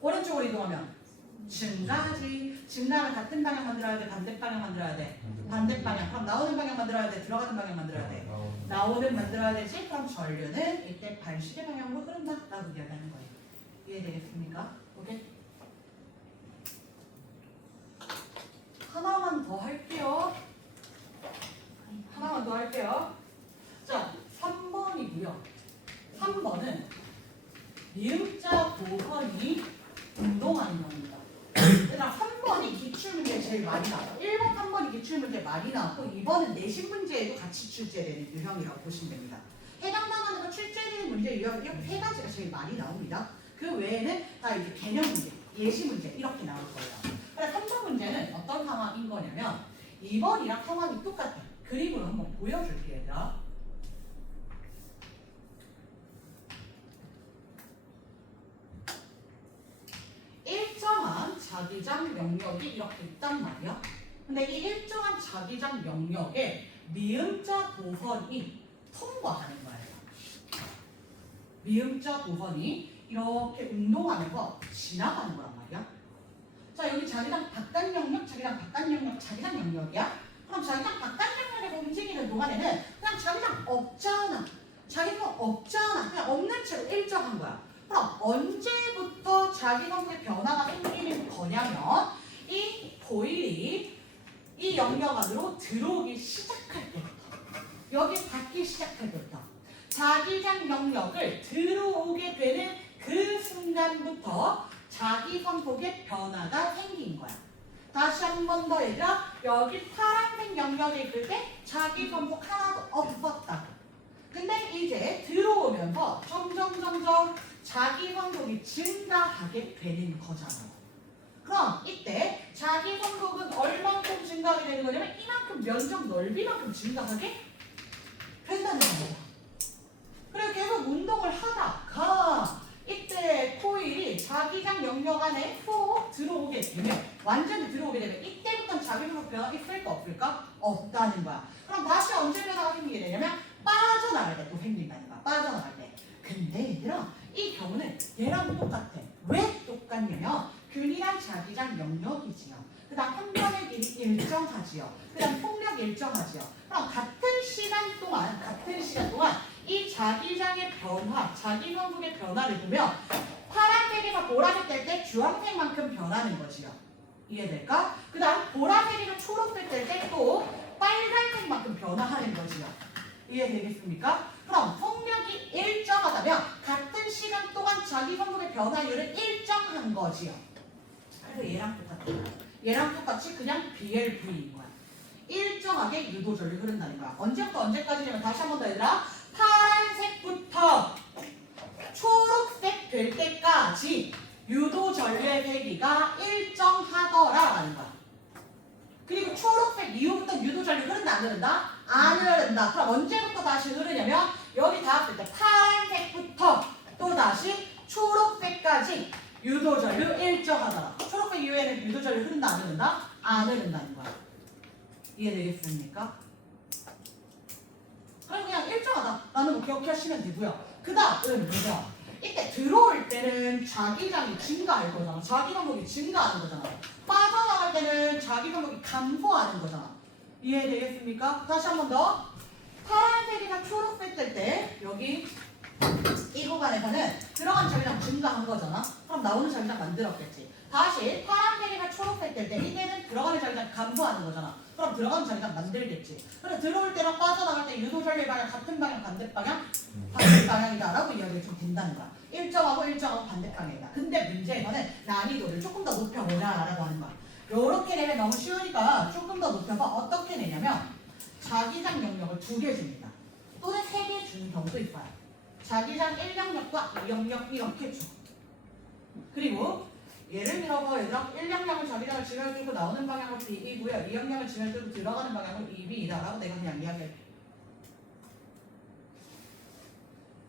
오른쪽으로 이동하면 증가하지. 증가하면 같은 방향 만들어야 돼? 반대 방향 만들어야 돼? 반대 방향. 그럼 나오는 방향 만들어야 돼? 들어가는 방향 만들어야 돼? 나오는 만들어야 되지? 그럼 전류는 이때 반시계 방향으로 흐른다 라고 이야기하는 거예요. 이해되겠습니까? 오케이? 하나만 더 할게요. 하나만 더 할게요. 자, 3번이고요. 3번은 미음자 보선이 운동하는 겁니다. 얘들아 3번이 기출문제 제일 많이 나와요. 1번, 3번이 기출문제 많이 나왔고 2번은 내신 문제에도 같이 출제되는 유형이라고 보시면 됩니다. 해당 단원에서 출제되는 문제 유형 이렇게 세 가지가 제일 많이 나옵니다. 그 외에는 다 이제 개념 문제, 예시 문제 이렇게 나올 거예요. 그래서 3번 문제는 어떤 상황인 거냐면 2번이랑 상황이 똑같아. 그림으로 한번 보여줄게요. 얘들아. 일정한 자기장 영역이 이렇게 있단 말이야. 근데 이 일정한 자기장 영역에 미음자 도선이 통과하는 거예요. 미음자 도선이 이렇게 운동하면서 지나가는 거란 말이야. 자, 여기 자기장 바깥 영역, 자기장 바깥 영역, 자기장 영역이야. 그럼 자기장 바깥 영역에서 움직이는 동안에는 그냥 자기장 없잖아. 자기장 없잖아. 그냥 없는 채로 일정한 거야. 그럼 언제부터 자기관계 변화가 생기는 거냐면 이 코일이 이 영역 안으로 들어오기 시작할 때부터, 여기 닿기 시작할 때부터 자기장 영역을 들어오게 되는 그 순간부터 자기선폭의 변화가 생긴 거야. 다시 한 번 더 얘들아, 여기 파란색 영역에 있을 때 자기선폭 하나도 없었다고. 근데 이제 들어오면서 점점 자기 성폭이 증가하게 되는 거잖아요. 그럼 이때 자기 성폭은 얼만큼 증가하게 되는 거냐면 이만큼 면적 넓이만큼 증가하게 된다는 겁니다. 그리고 계속 운동을 하다가 이때 코일이 자기장 영역 안에 푹 들어오게 되면, 완전히 들어오게 되면 이때부터는 자기 성폭 변화가 있을까 없을까? 없다는 거야. 그럼 다시 언제 변화가 생기게 되냐면 빠져나갈 때 또 생긴다는 거야. 빠져나갈 때. 근데 얘들아 이 경우는 얘랑 똑같아. 왜 똑같냐면 균이랑 자기장 영역이지요. 그 다음 한변의 길이 일정하지요. 그 다음 폭력 일정하지요. 그럼 같은 시간 동안 이 자기장의 변화, 자기 성분의 변화를 보면 파란색에서 보라색 될 때 주황색만큼 변하는 거지요. 이해될까? 그 다음 보라색에서 초록색 될 때 또 빨간색만큼 변화하는 거지요. 이해되겠습니까? 그럼 폭력이 일정하다면 같은 시간 동안 자기 성분의 변화율은 일정한 거지요. 그래서 얘랑 똑같아요. 얘랑 똑같이 그냥 BLV인 거야. 일정하게 유도전류 흐른다는 거야. 언제부터 언제까지냐면 다시 한 번 더 얘들아, 파란색부터 초록색 될 때까지 유도전류의 세기가 일정하더라라는 거야. 그리고 초록색 이후부터 유도전류 흐른다 안 흐른다? 안 흐른다. 그럼 언제부터 다시 흐르냐면 여기 닿았을 때 파란색부터 또 다시 초록색까지 유도전류 일정하더라. 초록색 이후에는 유도전류 흐른다 안 흐른다? 안 흐른다는 거야. 이해되겠습니까? 그럼 그냥 일정하다 라는 거 기억하시면 되고요. 그 다음은 뭐냐, 이때 들어올 때는 자기장이 증가할 거잖아. 자기 방법이 증가하는 거잖아. 빠져나갈 때는 자기 방법이 감소하는 거잖아. 이해되겠습니까? 다시 한 번 더. 파란색이나 초록색 될 때 여기 이 구간에서는 들어간 자기장 증가한 거잖아. 그럼 나오는 자기장 만들었겠지. 다시 파란색이나 초록색 될 때 이때는 들어가는 자기장 감소하는 거잖아. 그럼 들어가는 자기장 만들겠지. 그래 들어올 때랑 빠져나갈 때 유도전류의 방향 같은 방향 반대 방향 반대 방향이다라고 이야기가 좀 된다는 거야. 일정하고 반대 방향이다. 근데 문제에서는 난이도를 조금 더 높여보자라고 하는 거야. 요렇게 내면 너무 쉬우니까 조금 더 높여서 어떻게 내냐면 자기장 영역을 2개 줍니다. 또는 3개 주는 경우도 있어요. 자기장 1영역과 2영역 이렇게 줘. 그리고 예를 들어서 얘들아 1영역을 자기장을 지날 뚫고 나오는 방향은 B이고요. 2영역을 지날 뚫고 들어가는 방향은 2B이다 라고 내가 그냥 이야기할게.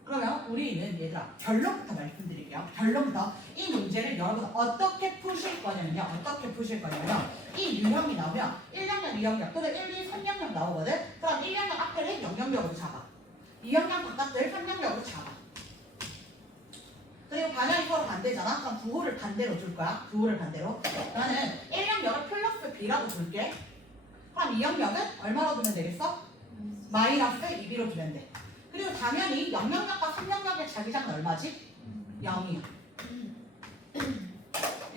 그러면 우리는 얘들아 결론부터 말씀드릴게요. 결론부터 이 문제를 여러분 어떻게 푸실 거냐면요. 어떻게 푸실 거냐면 이 유형이 나오면 1영역, 2영역 또는 1, 2, 3영역 나오거든. 그럼 1영역 앞에를 0영역으로 잡아. 2영역 바깥을 3영역으로 잡아. 그리고 방향이 서로 반대잖아. 그럼 부호를 반대로 줄 거야. 부호를 반대로. 나는 1영역을 플러스 B라고 줄게. 그럼 2영역은 얼마로 두면 되겠어? 마이너스 2B로 두면 돼. 그리고 당연히 0영역과 3영역의 자기장은 얼마지? 0이야.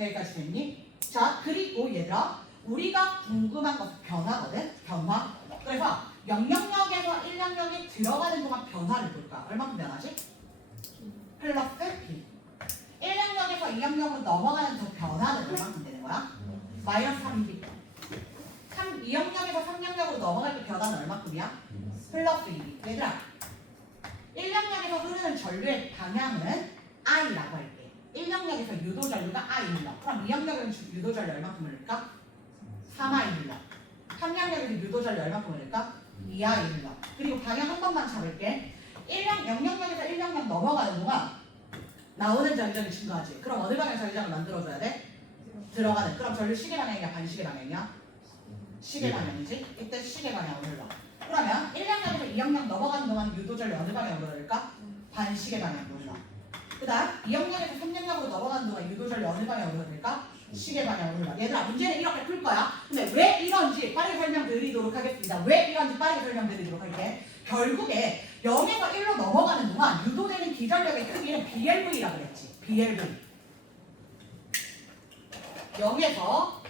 여기까지 됐니? 자, 그리고 얘들아 우리가 궁금한 것은 변화거든? 변화. 그래서 0영역에서 1영역에 들어가는 동안 변화를 볼 거야. 얼마큼 변하지? 플러스 B. 1영역에서 2영역으로 넘어가는 저 변화는 얼마큼 되는 거야? 마이너스 3B. 2영역에서 3영역으로 넘어갈 때 변화는 얼마큼이야? 플러스 2B. 얘들아 1영역에서 흐르는 전류의 방향은 I라고 할게. 1영역에서 유도 전류가 I입니다. 그럼 2영역에서 유도 전류 얼마큼 흐를까? 3I입니다. 3영역에서 유도 전류 얼마큼 흐를까? 2I입니다. 그리고 방향 한 번만 잡을게. 0영역에서 1영역 넘어가는 동안 나오는 자기장이 증가하지. 그럼 어느 방향 자기장을 만들어줘야 돼? 들어가는. 그럼 전류 시계 방향이야? 반시계 방향이야? 시계 방향이지? 이때 시계 방향으로 흘러. 그러면 1영역에서 2영역 넘어가는 동안 유도전류 어느 방향으로 흐를까? 반시계 방향으로 흘러. 그 다음 2영역에서 3영역으로 넘어가는 동안 유도전류 어느 방향으로 흐를까? 시계 방향으로 흘러. 얘들아 문제는 이렇게 풀 거야. 근데 왜 이런지 빠르게 설명드리도록 하겠습니다. 왜 이런지 빠르게 설명드리도록 할게. 결국에 0에서 1로 넘어가는 동안 유도되는 기전력의 크기는 BLV라고 그랬지. BLV. 0에서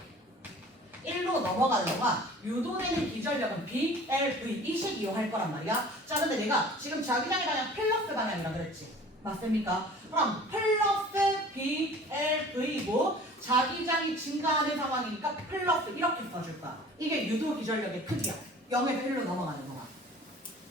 1로 넘어가는 동안 유도되는 기전력은 BLV 이 식 이용할 거란 말이야. 자, 근데 내가 지금 자기장의 방향 플러스 방향이라 그랬지. 맞습니까? 그럼 플러스 BLV고 자기장이 증가하는 상황이니까 플러스 이렇게 써줄 거야. 이게 유도 기전력의 크기야. 0에서 1로 넘어가는 동안.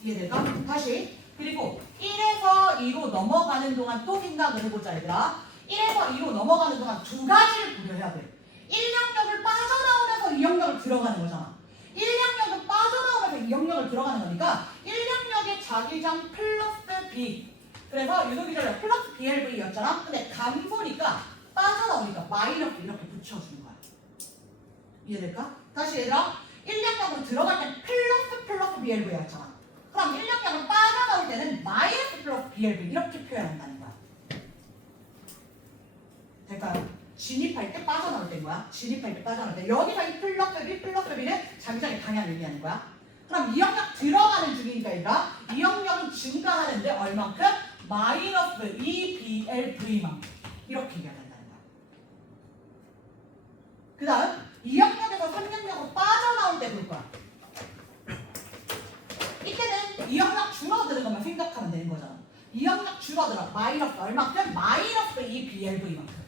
이해될까? 다시. 그리고 1에서 2로 넘어가는 동안 또 생각을 해보자 얘들아. 1에서 2로 넘어가는 동안 두 가지를 고려해야 돼. 1영역을 빠져나오면서 2영역을 들어가는 거잖아. 1영역은 빠져나오면서 2영역을 들어가는 거니까 1영역의 자기장 플러스 B. 그래서 유도기전력 플러스 BLV였잖아. 근데 감소니까 빠져나오니까 마이너스 이렇게 붙여주는 거야. 이해될까? 다시 얘들아. 1영역으로 들어갈 때 플러스 BLV였잖아. 그럼 1영역을 빠져나올 때는 마이너스 플러스 BLV 이렇게 표현한다는 거야. 될까요? 진입할 때 빠져나올 때인 거야. 진입할 때 빠져나올 때. 여기서 이 플러스 B는 자기장의 방향을 의미하는 거야. 그럼 2영역 들어가는 중이니까 얘들아 2영역은 증가하는데 얼만큼? 마이너스 2BLV만큼 이렇게 얘기한다는 거야. 그 다음 2영역에서 3영역으로 빠져나올 때 볼 거야. 이때는 2영역 줄어드는 것만 생각하면 되는 거잖아. 2영역 줄어들어. 마이너스 얼만큼? 마이너스 2BLV만큼.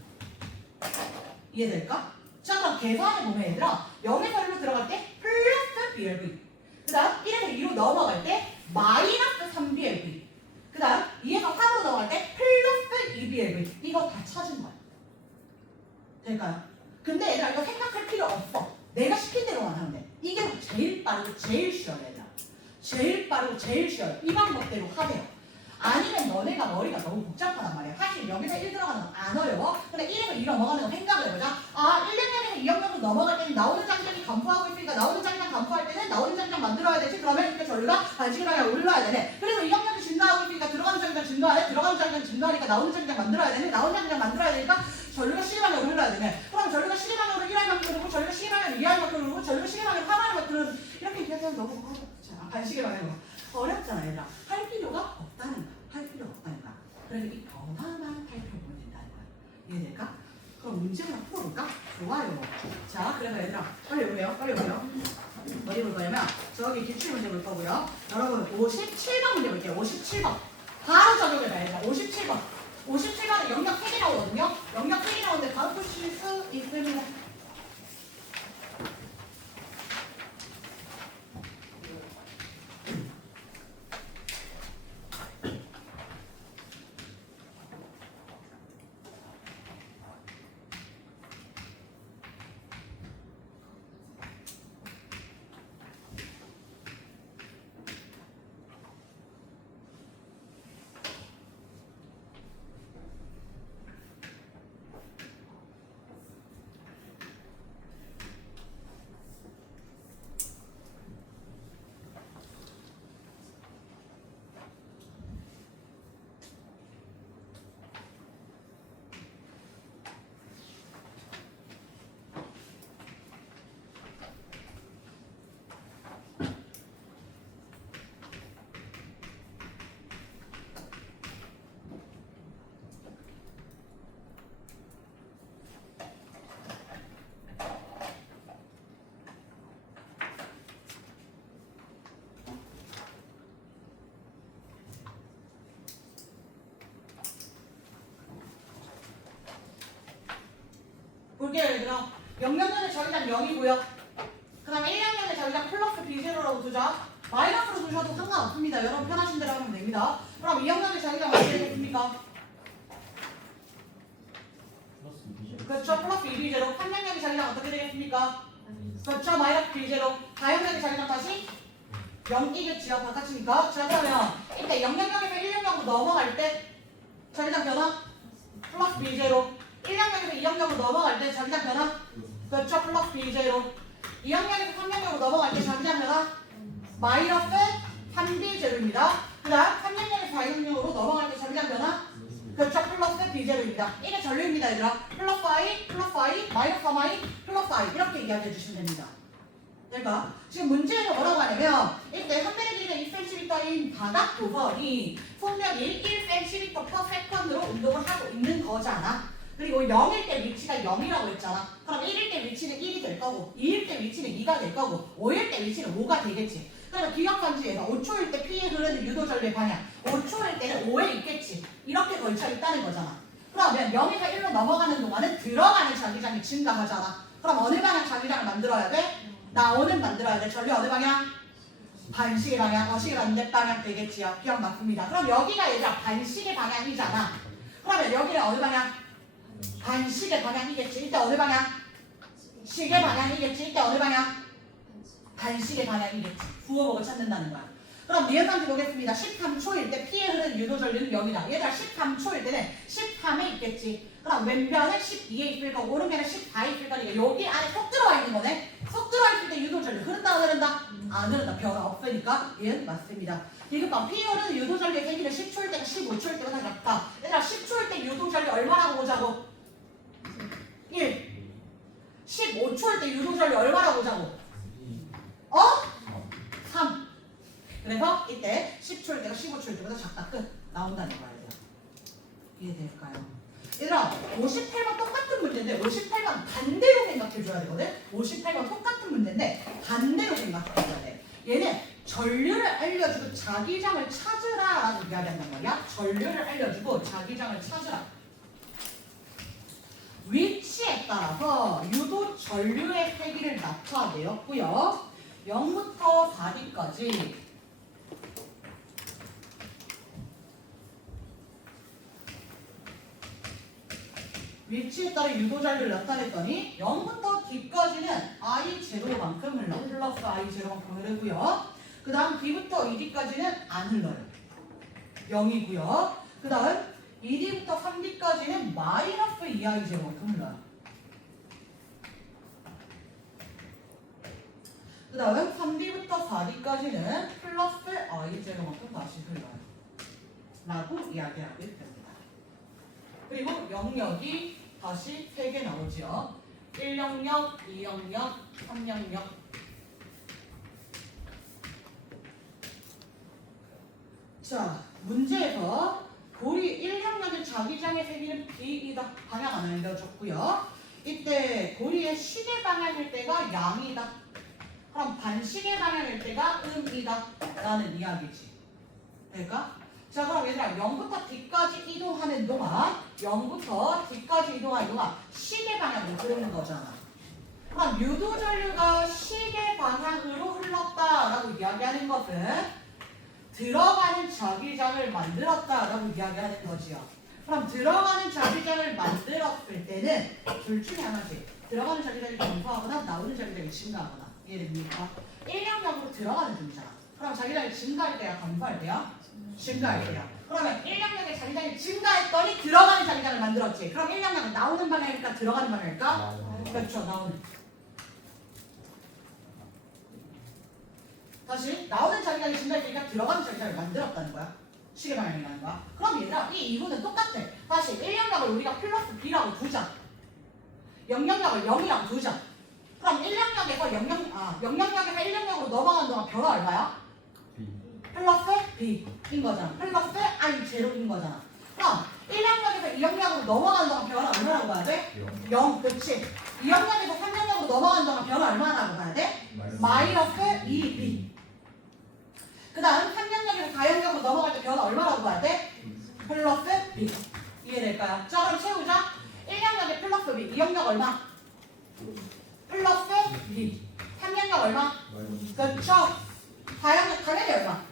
이해될까? 자, 그럼 계산해보면 얘들아 0에서 1로 들어갈 때 플러스 BLV. 그 다음 1에서 2로 넘어갈 때 마이너스 3BLV. 그 다음 2에서 3으로 넘어갈 때 플러스 2BLV. 이거 다 찾은 거야. 될까요? 근데 얘들아 이거 생각할 필요 없어. 내가 시킨 대로만 하면 돼. 이게 제일 빠르고 제일 쉬워요 얘들아. 제일 빠르고 제일 쉬워요. 이 방법대로 하세요. 아니면 너네가 머리가 너무 복잡하단 말이야. 사실 여기서 1 들어가는 건 안 어려워. 근데 1에서 2 넘어가는 거 생각을 해보자. 아, 1영역에서 2영역으로 넘어갈 때는 나오는 자기장이 감소하고 있으니까 나오는 자기장 감소할 때는 나오는 자기장 만들어야 되지. 그러면 이렇게 전류가 반시계 방향으로 올라야 되네. 그래서 2영역이 증가하고 있으니까 들어가는 자기장 증가하네. 들어가는 자기장 증가하니까 나오는 자기장 만들어야 되네. 나오는 자기장 만들어야 되니까 전류가 시계 방향으로 흘러야 되네. 그럼 전류가 시계 방향으로 1할 만큼 흐르고 전류가 시계 방향으로 2할 만큼 흐르고 전류가 시계 방향으로 3할 만큼 흐르고 이렇게 얘기하면 너무 어렵잖아. 반시계 방향으로. 어렵잖아 얘들아. 할 필요가 없다는 거야. 할 필요 없다는 거야. 그래서 이 변화만 살펴보면 된다는 거야. 이해될까? 그럼 문제 하나 풀어볼까? 좋아요. 자, 그래서 얘들아 빨리 오세요. 빨리 오세요. 어디 볼 거냐면 저기 기출 문제 볼 거고요. 여러분 57번 문제 볼게요. 57번. 바로 적용해봐야 된다. 57번. 57번은 영역 3개 나오거든요. 영역 3개 나오는데 바로 푸실 수 있습니다. 볼게요 얘들아. 0년의 자기장 0이고요. 그 다음에 1학년의 자기장 플러스 B0라고 두자. 마이너스로 두셔도 상관없습니다. 여러분 편하신 대로 하면 됩니다. 그럼 2학년의 자기장 어떻게 되겠습니까? 그렇죠. 플러스 2B0. 3학년의 자기장 어떻게 되겠습니까? 그렇죠. 마이너스 B0. 4학년의 자기장 다시 0이겠지요. 바깥이니까. 자 그러면 이때 000에서 100으로 넘어갈 때 자기장 변화 플러스 B0. 1학년에서 2학년으로 넘어갈 때 자기장 변화 그렇죠. 플러스 B0. 2학년에서 3학년으로 넘어갈 때 자기장 변화 마이너스 3B0입니다. 그 다음 3학년에서 4학년으로 넘어갈 때 자기장 변화 그렇죠. 플러스 B0입니다. 이게 전류입니다 얘들아. 플러스 I, 플러스 I, 마이너스 3I, 플러스 I 이렇게 이야기해 주시면 됩니다. 그러니까 지금 문제에서 뭐라고 하냐면 이때 현면의 길이가 2cm인 바닥 도선이 속력이 1cm/s으로 운동을 하고 있는 거잖아. 그리고 0일 때 위치가 0이라고 했잖아. 그럼 1일 때 위치는 1이 될 거고 2일 때 위치는 2가 될 거고 5일 때 위치는 5가 되겠지. 그러면 기억한지에서 5초일 때 P에 흐르는 유도전류의 방향 5초일 때는 5에 있겠지. 이렇게 걸쳐 있다는 거잖아. 그러면 0에서 1로 넘어가는 동안은 들어가는 자기장이 증가하잖아. 그럼 어느 방향 자기장을 만들어야 돼? 나오는 만들어야 돼. 전류 어느 방향? 반시계 방향. 어시계 반대 방향 되겠지요. 기억 맞습니다. 그럼 여기가 얘가 반시계 방향이잖아. 그러면 여기는 어느 방향? 반시계 방향이겠지. 이때 어느 방향? 시계 방향이겠지. 이때 어느 방향? 반시계 방향이겠지. 부호복을 찾는다는 거야. 그럼 니은상지 보겠습니다. 13초일 때 P에 흐르는 유도전류는 0이다. 얘들아 13초일 때는 13에 있겠지. 그럼 왼편은 12에 있을 거고 오른편은 14에 있을 거니까 여기 안에 쏙 들어와 있는 거네. 속 들어와 있을 때 유도전류 흐른다 안 흐른다? 안 흐른다. 변화 없으니까 얘는 맞습니다. 디귿번 P에 흐르는 유도전류의 세기는 10초일 때가 15초일 때보다 작다. 얘들아 10초일 때 유도전류 얼마라고 보자고? 1. 15초일 때 유도전류 얼마라고 보자고? 3. 그래서 이때 10초일 때가 15초일 때보다 작다. 끝. 나온다는 거야 얘들아. 이해될까요? 얘들아 58번 똑같은 문제인데 58번 반대로 생각해줘야 되거든. 58번 똑같은 문제인데 반대로 생각해줘야 돼. 얘는 전류를 알려주고 자기장을 찾으라 라고 이야기한단 말이야. 전류를 알려주고 자기장을 찾으라. 위치에 따라서 유도 전류의 세기를 나타내었고요. 0부터 4D까지 위치에 따라 유도전류를 나타냈더니 0부터 D까지는 I0만큼 흘러. 플러스 I0만큼 흐르고요. 그 다음 D부터 ED까지는 안 흘러요. 0이고요. 그 다음 ED부터 3D까지는 마이너스 2I0만큼 흘러요. 그 다음 3D부터 4D까지는 플러스 I0만큼 다시 흘러요. 라고 이야기하고 있습니다. 그리고 영역이 다시 3개 나오죠. 1영역, 2영역, 3영역. 자, 문제에서 고리 1영역의 자기장의 세기는 B이다. 방향 안 알려줬고요. 이때 고리의 시계 방향일 때가 양이다. 그럼 반시계 방향일 때가 음이다. 라는 이야기지. 될까? 자 그럼 얘들아 0부터 D까지 이동하는 동안 0부터 D까지 이동하는 동안 시계 방향으로 흐르는 거잖아. 그럼 유도전류가 시계 방향으로 흘렀다라고 이야기하는 것은 들어가는 자기장을 만들었다라고 이야기하는 거지요. 그럼 들어가는 자기장을 만들었을 때는 둘 중에 하나지. 들어가는 자기장이 감소하거나 나오는 자기장이 증가하거나. 이해됩니까? 1영역으로 들어가는 중이잖아. 그럼 자기장이 증가할 때야 감소할 때야? 증가할 때야. 그러면 1영역의 자기장이 증가했더니 들어가는 자기장을 만들었지. 그럼 1영역은 나오는 방향일까 들어가는 방향일까? 그렇죠. 나오는. 다시 나오는 자기장이 증가했으니까 들어가는 자기장을 만들었다는 거야. 시계 방향이라는 거야. 그럼 얘들아 이 이유는 똑같아. 다시 1영역을 우리가 플러스 B라고 두자. 0영역을 0이라고 두자. 그럼 1영역에서 0영역에서 1영역으로 넘어가는 동안 변화 얼마야? 플러스 B인 거잖아. 플러스 I0인 거잖아. 그럼 1영역에서 2영역으로 넘어가는 동안 변화 얼마라고 봐야 돼? 0. 그렇지. 2영역에서 3영역으로 넘어가는 동안 변화 얼마라고 봐야 돼? 마이너스 2B. 그 다음 3영역에서 4영역으로 넘어갈 때 변화 얼마라고 봐야 돼? 플러스 B. 이해될까요? 자 그럼 채우자. 1영역에 플러스 B. 2영역 얼마? B. 3년력 얼마? 그렇죠. 당연히 얼마?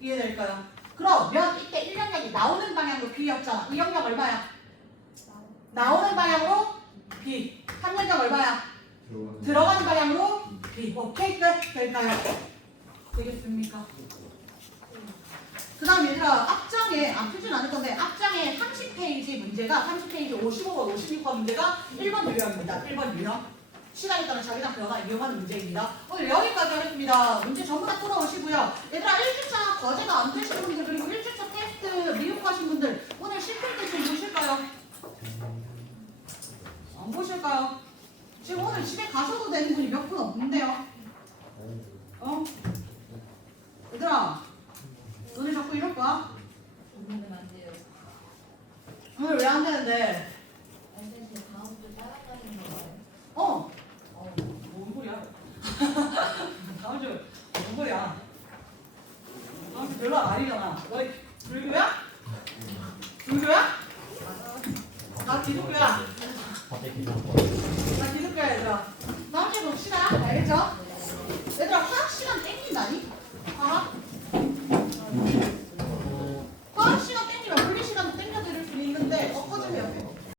이해될까요? 그러면 이때 1년력이 나오는 방향으로 B였잖아. 의역력 얼마야? 나오는 방향으로 B. 3년력 얼마야? 들어가는 방향으로 B. 오케이, 끝. 될까요? 되겠습니까? 그 다음 얘들아, 앞장에, 풀진 않을 건데, 앞장에 30페이지 문제가, 30페이지 55번, 56번 문제가 1번 유형입니다. 1번 유형. 시간에 따라 자기장 들어가 이용하는 문제입니다. 오늘 여기까지 하겠습니다. 문제 전부 다 풀어오시고요. 얘들아, 1주차 과제가 안 되신 분들, 그리고 1주차 테스트 미흡하신 분들, 오늘 실필 때 좀 보실까요? 안 보실까요? 지금 오늘 집에 가셔도 되는 분이 몇 분 없는데요. 얘들아, 너네 자꾸 이럴 거야? 오늘은 안 돼요. 오늘 왜 안 되는데? 선생님 다음 주 따라가는 거예요? 뭔 소리야? 다음 주 뭔 소리야? 다음 주 별로 아니잖아. 너희 불교야? 불교야? 나 기독교야. 나 기독교.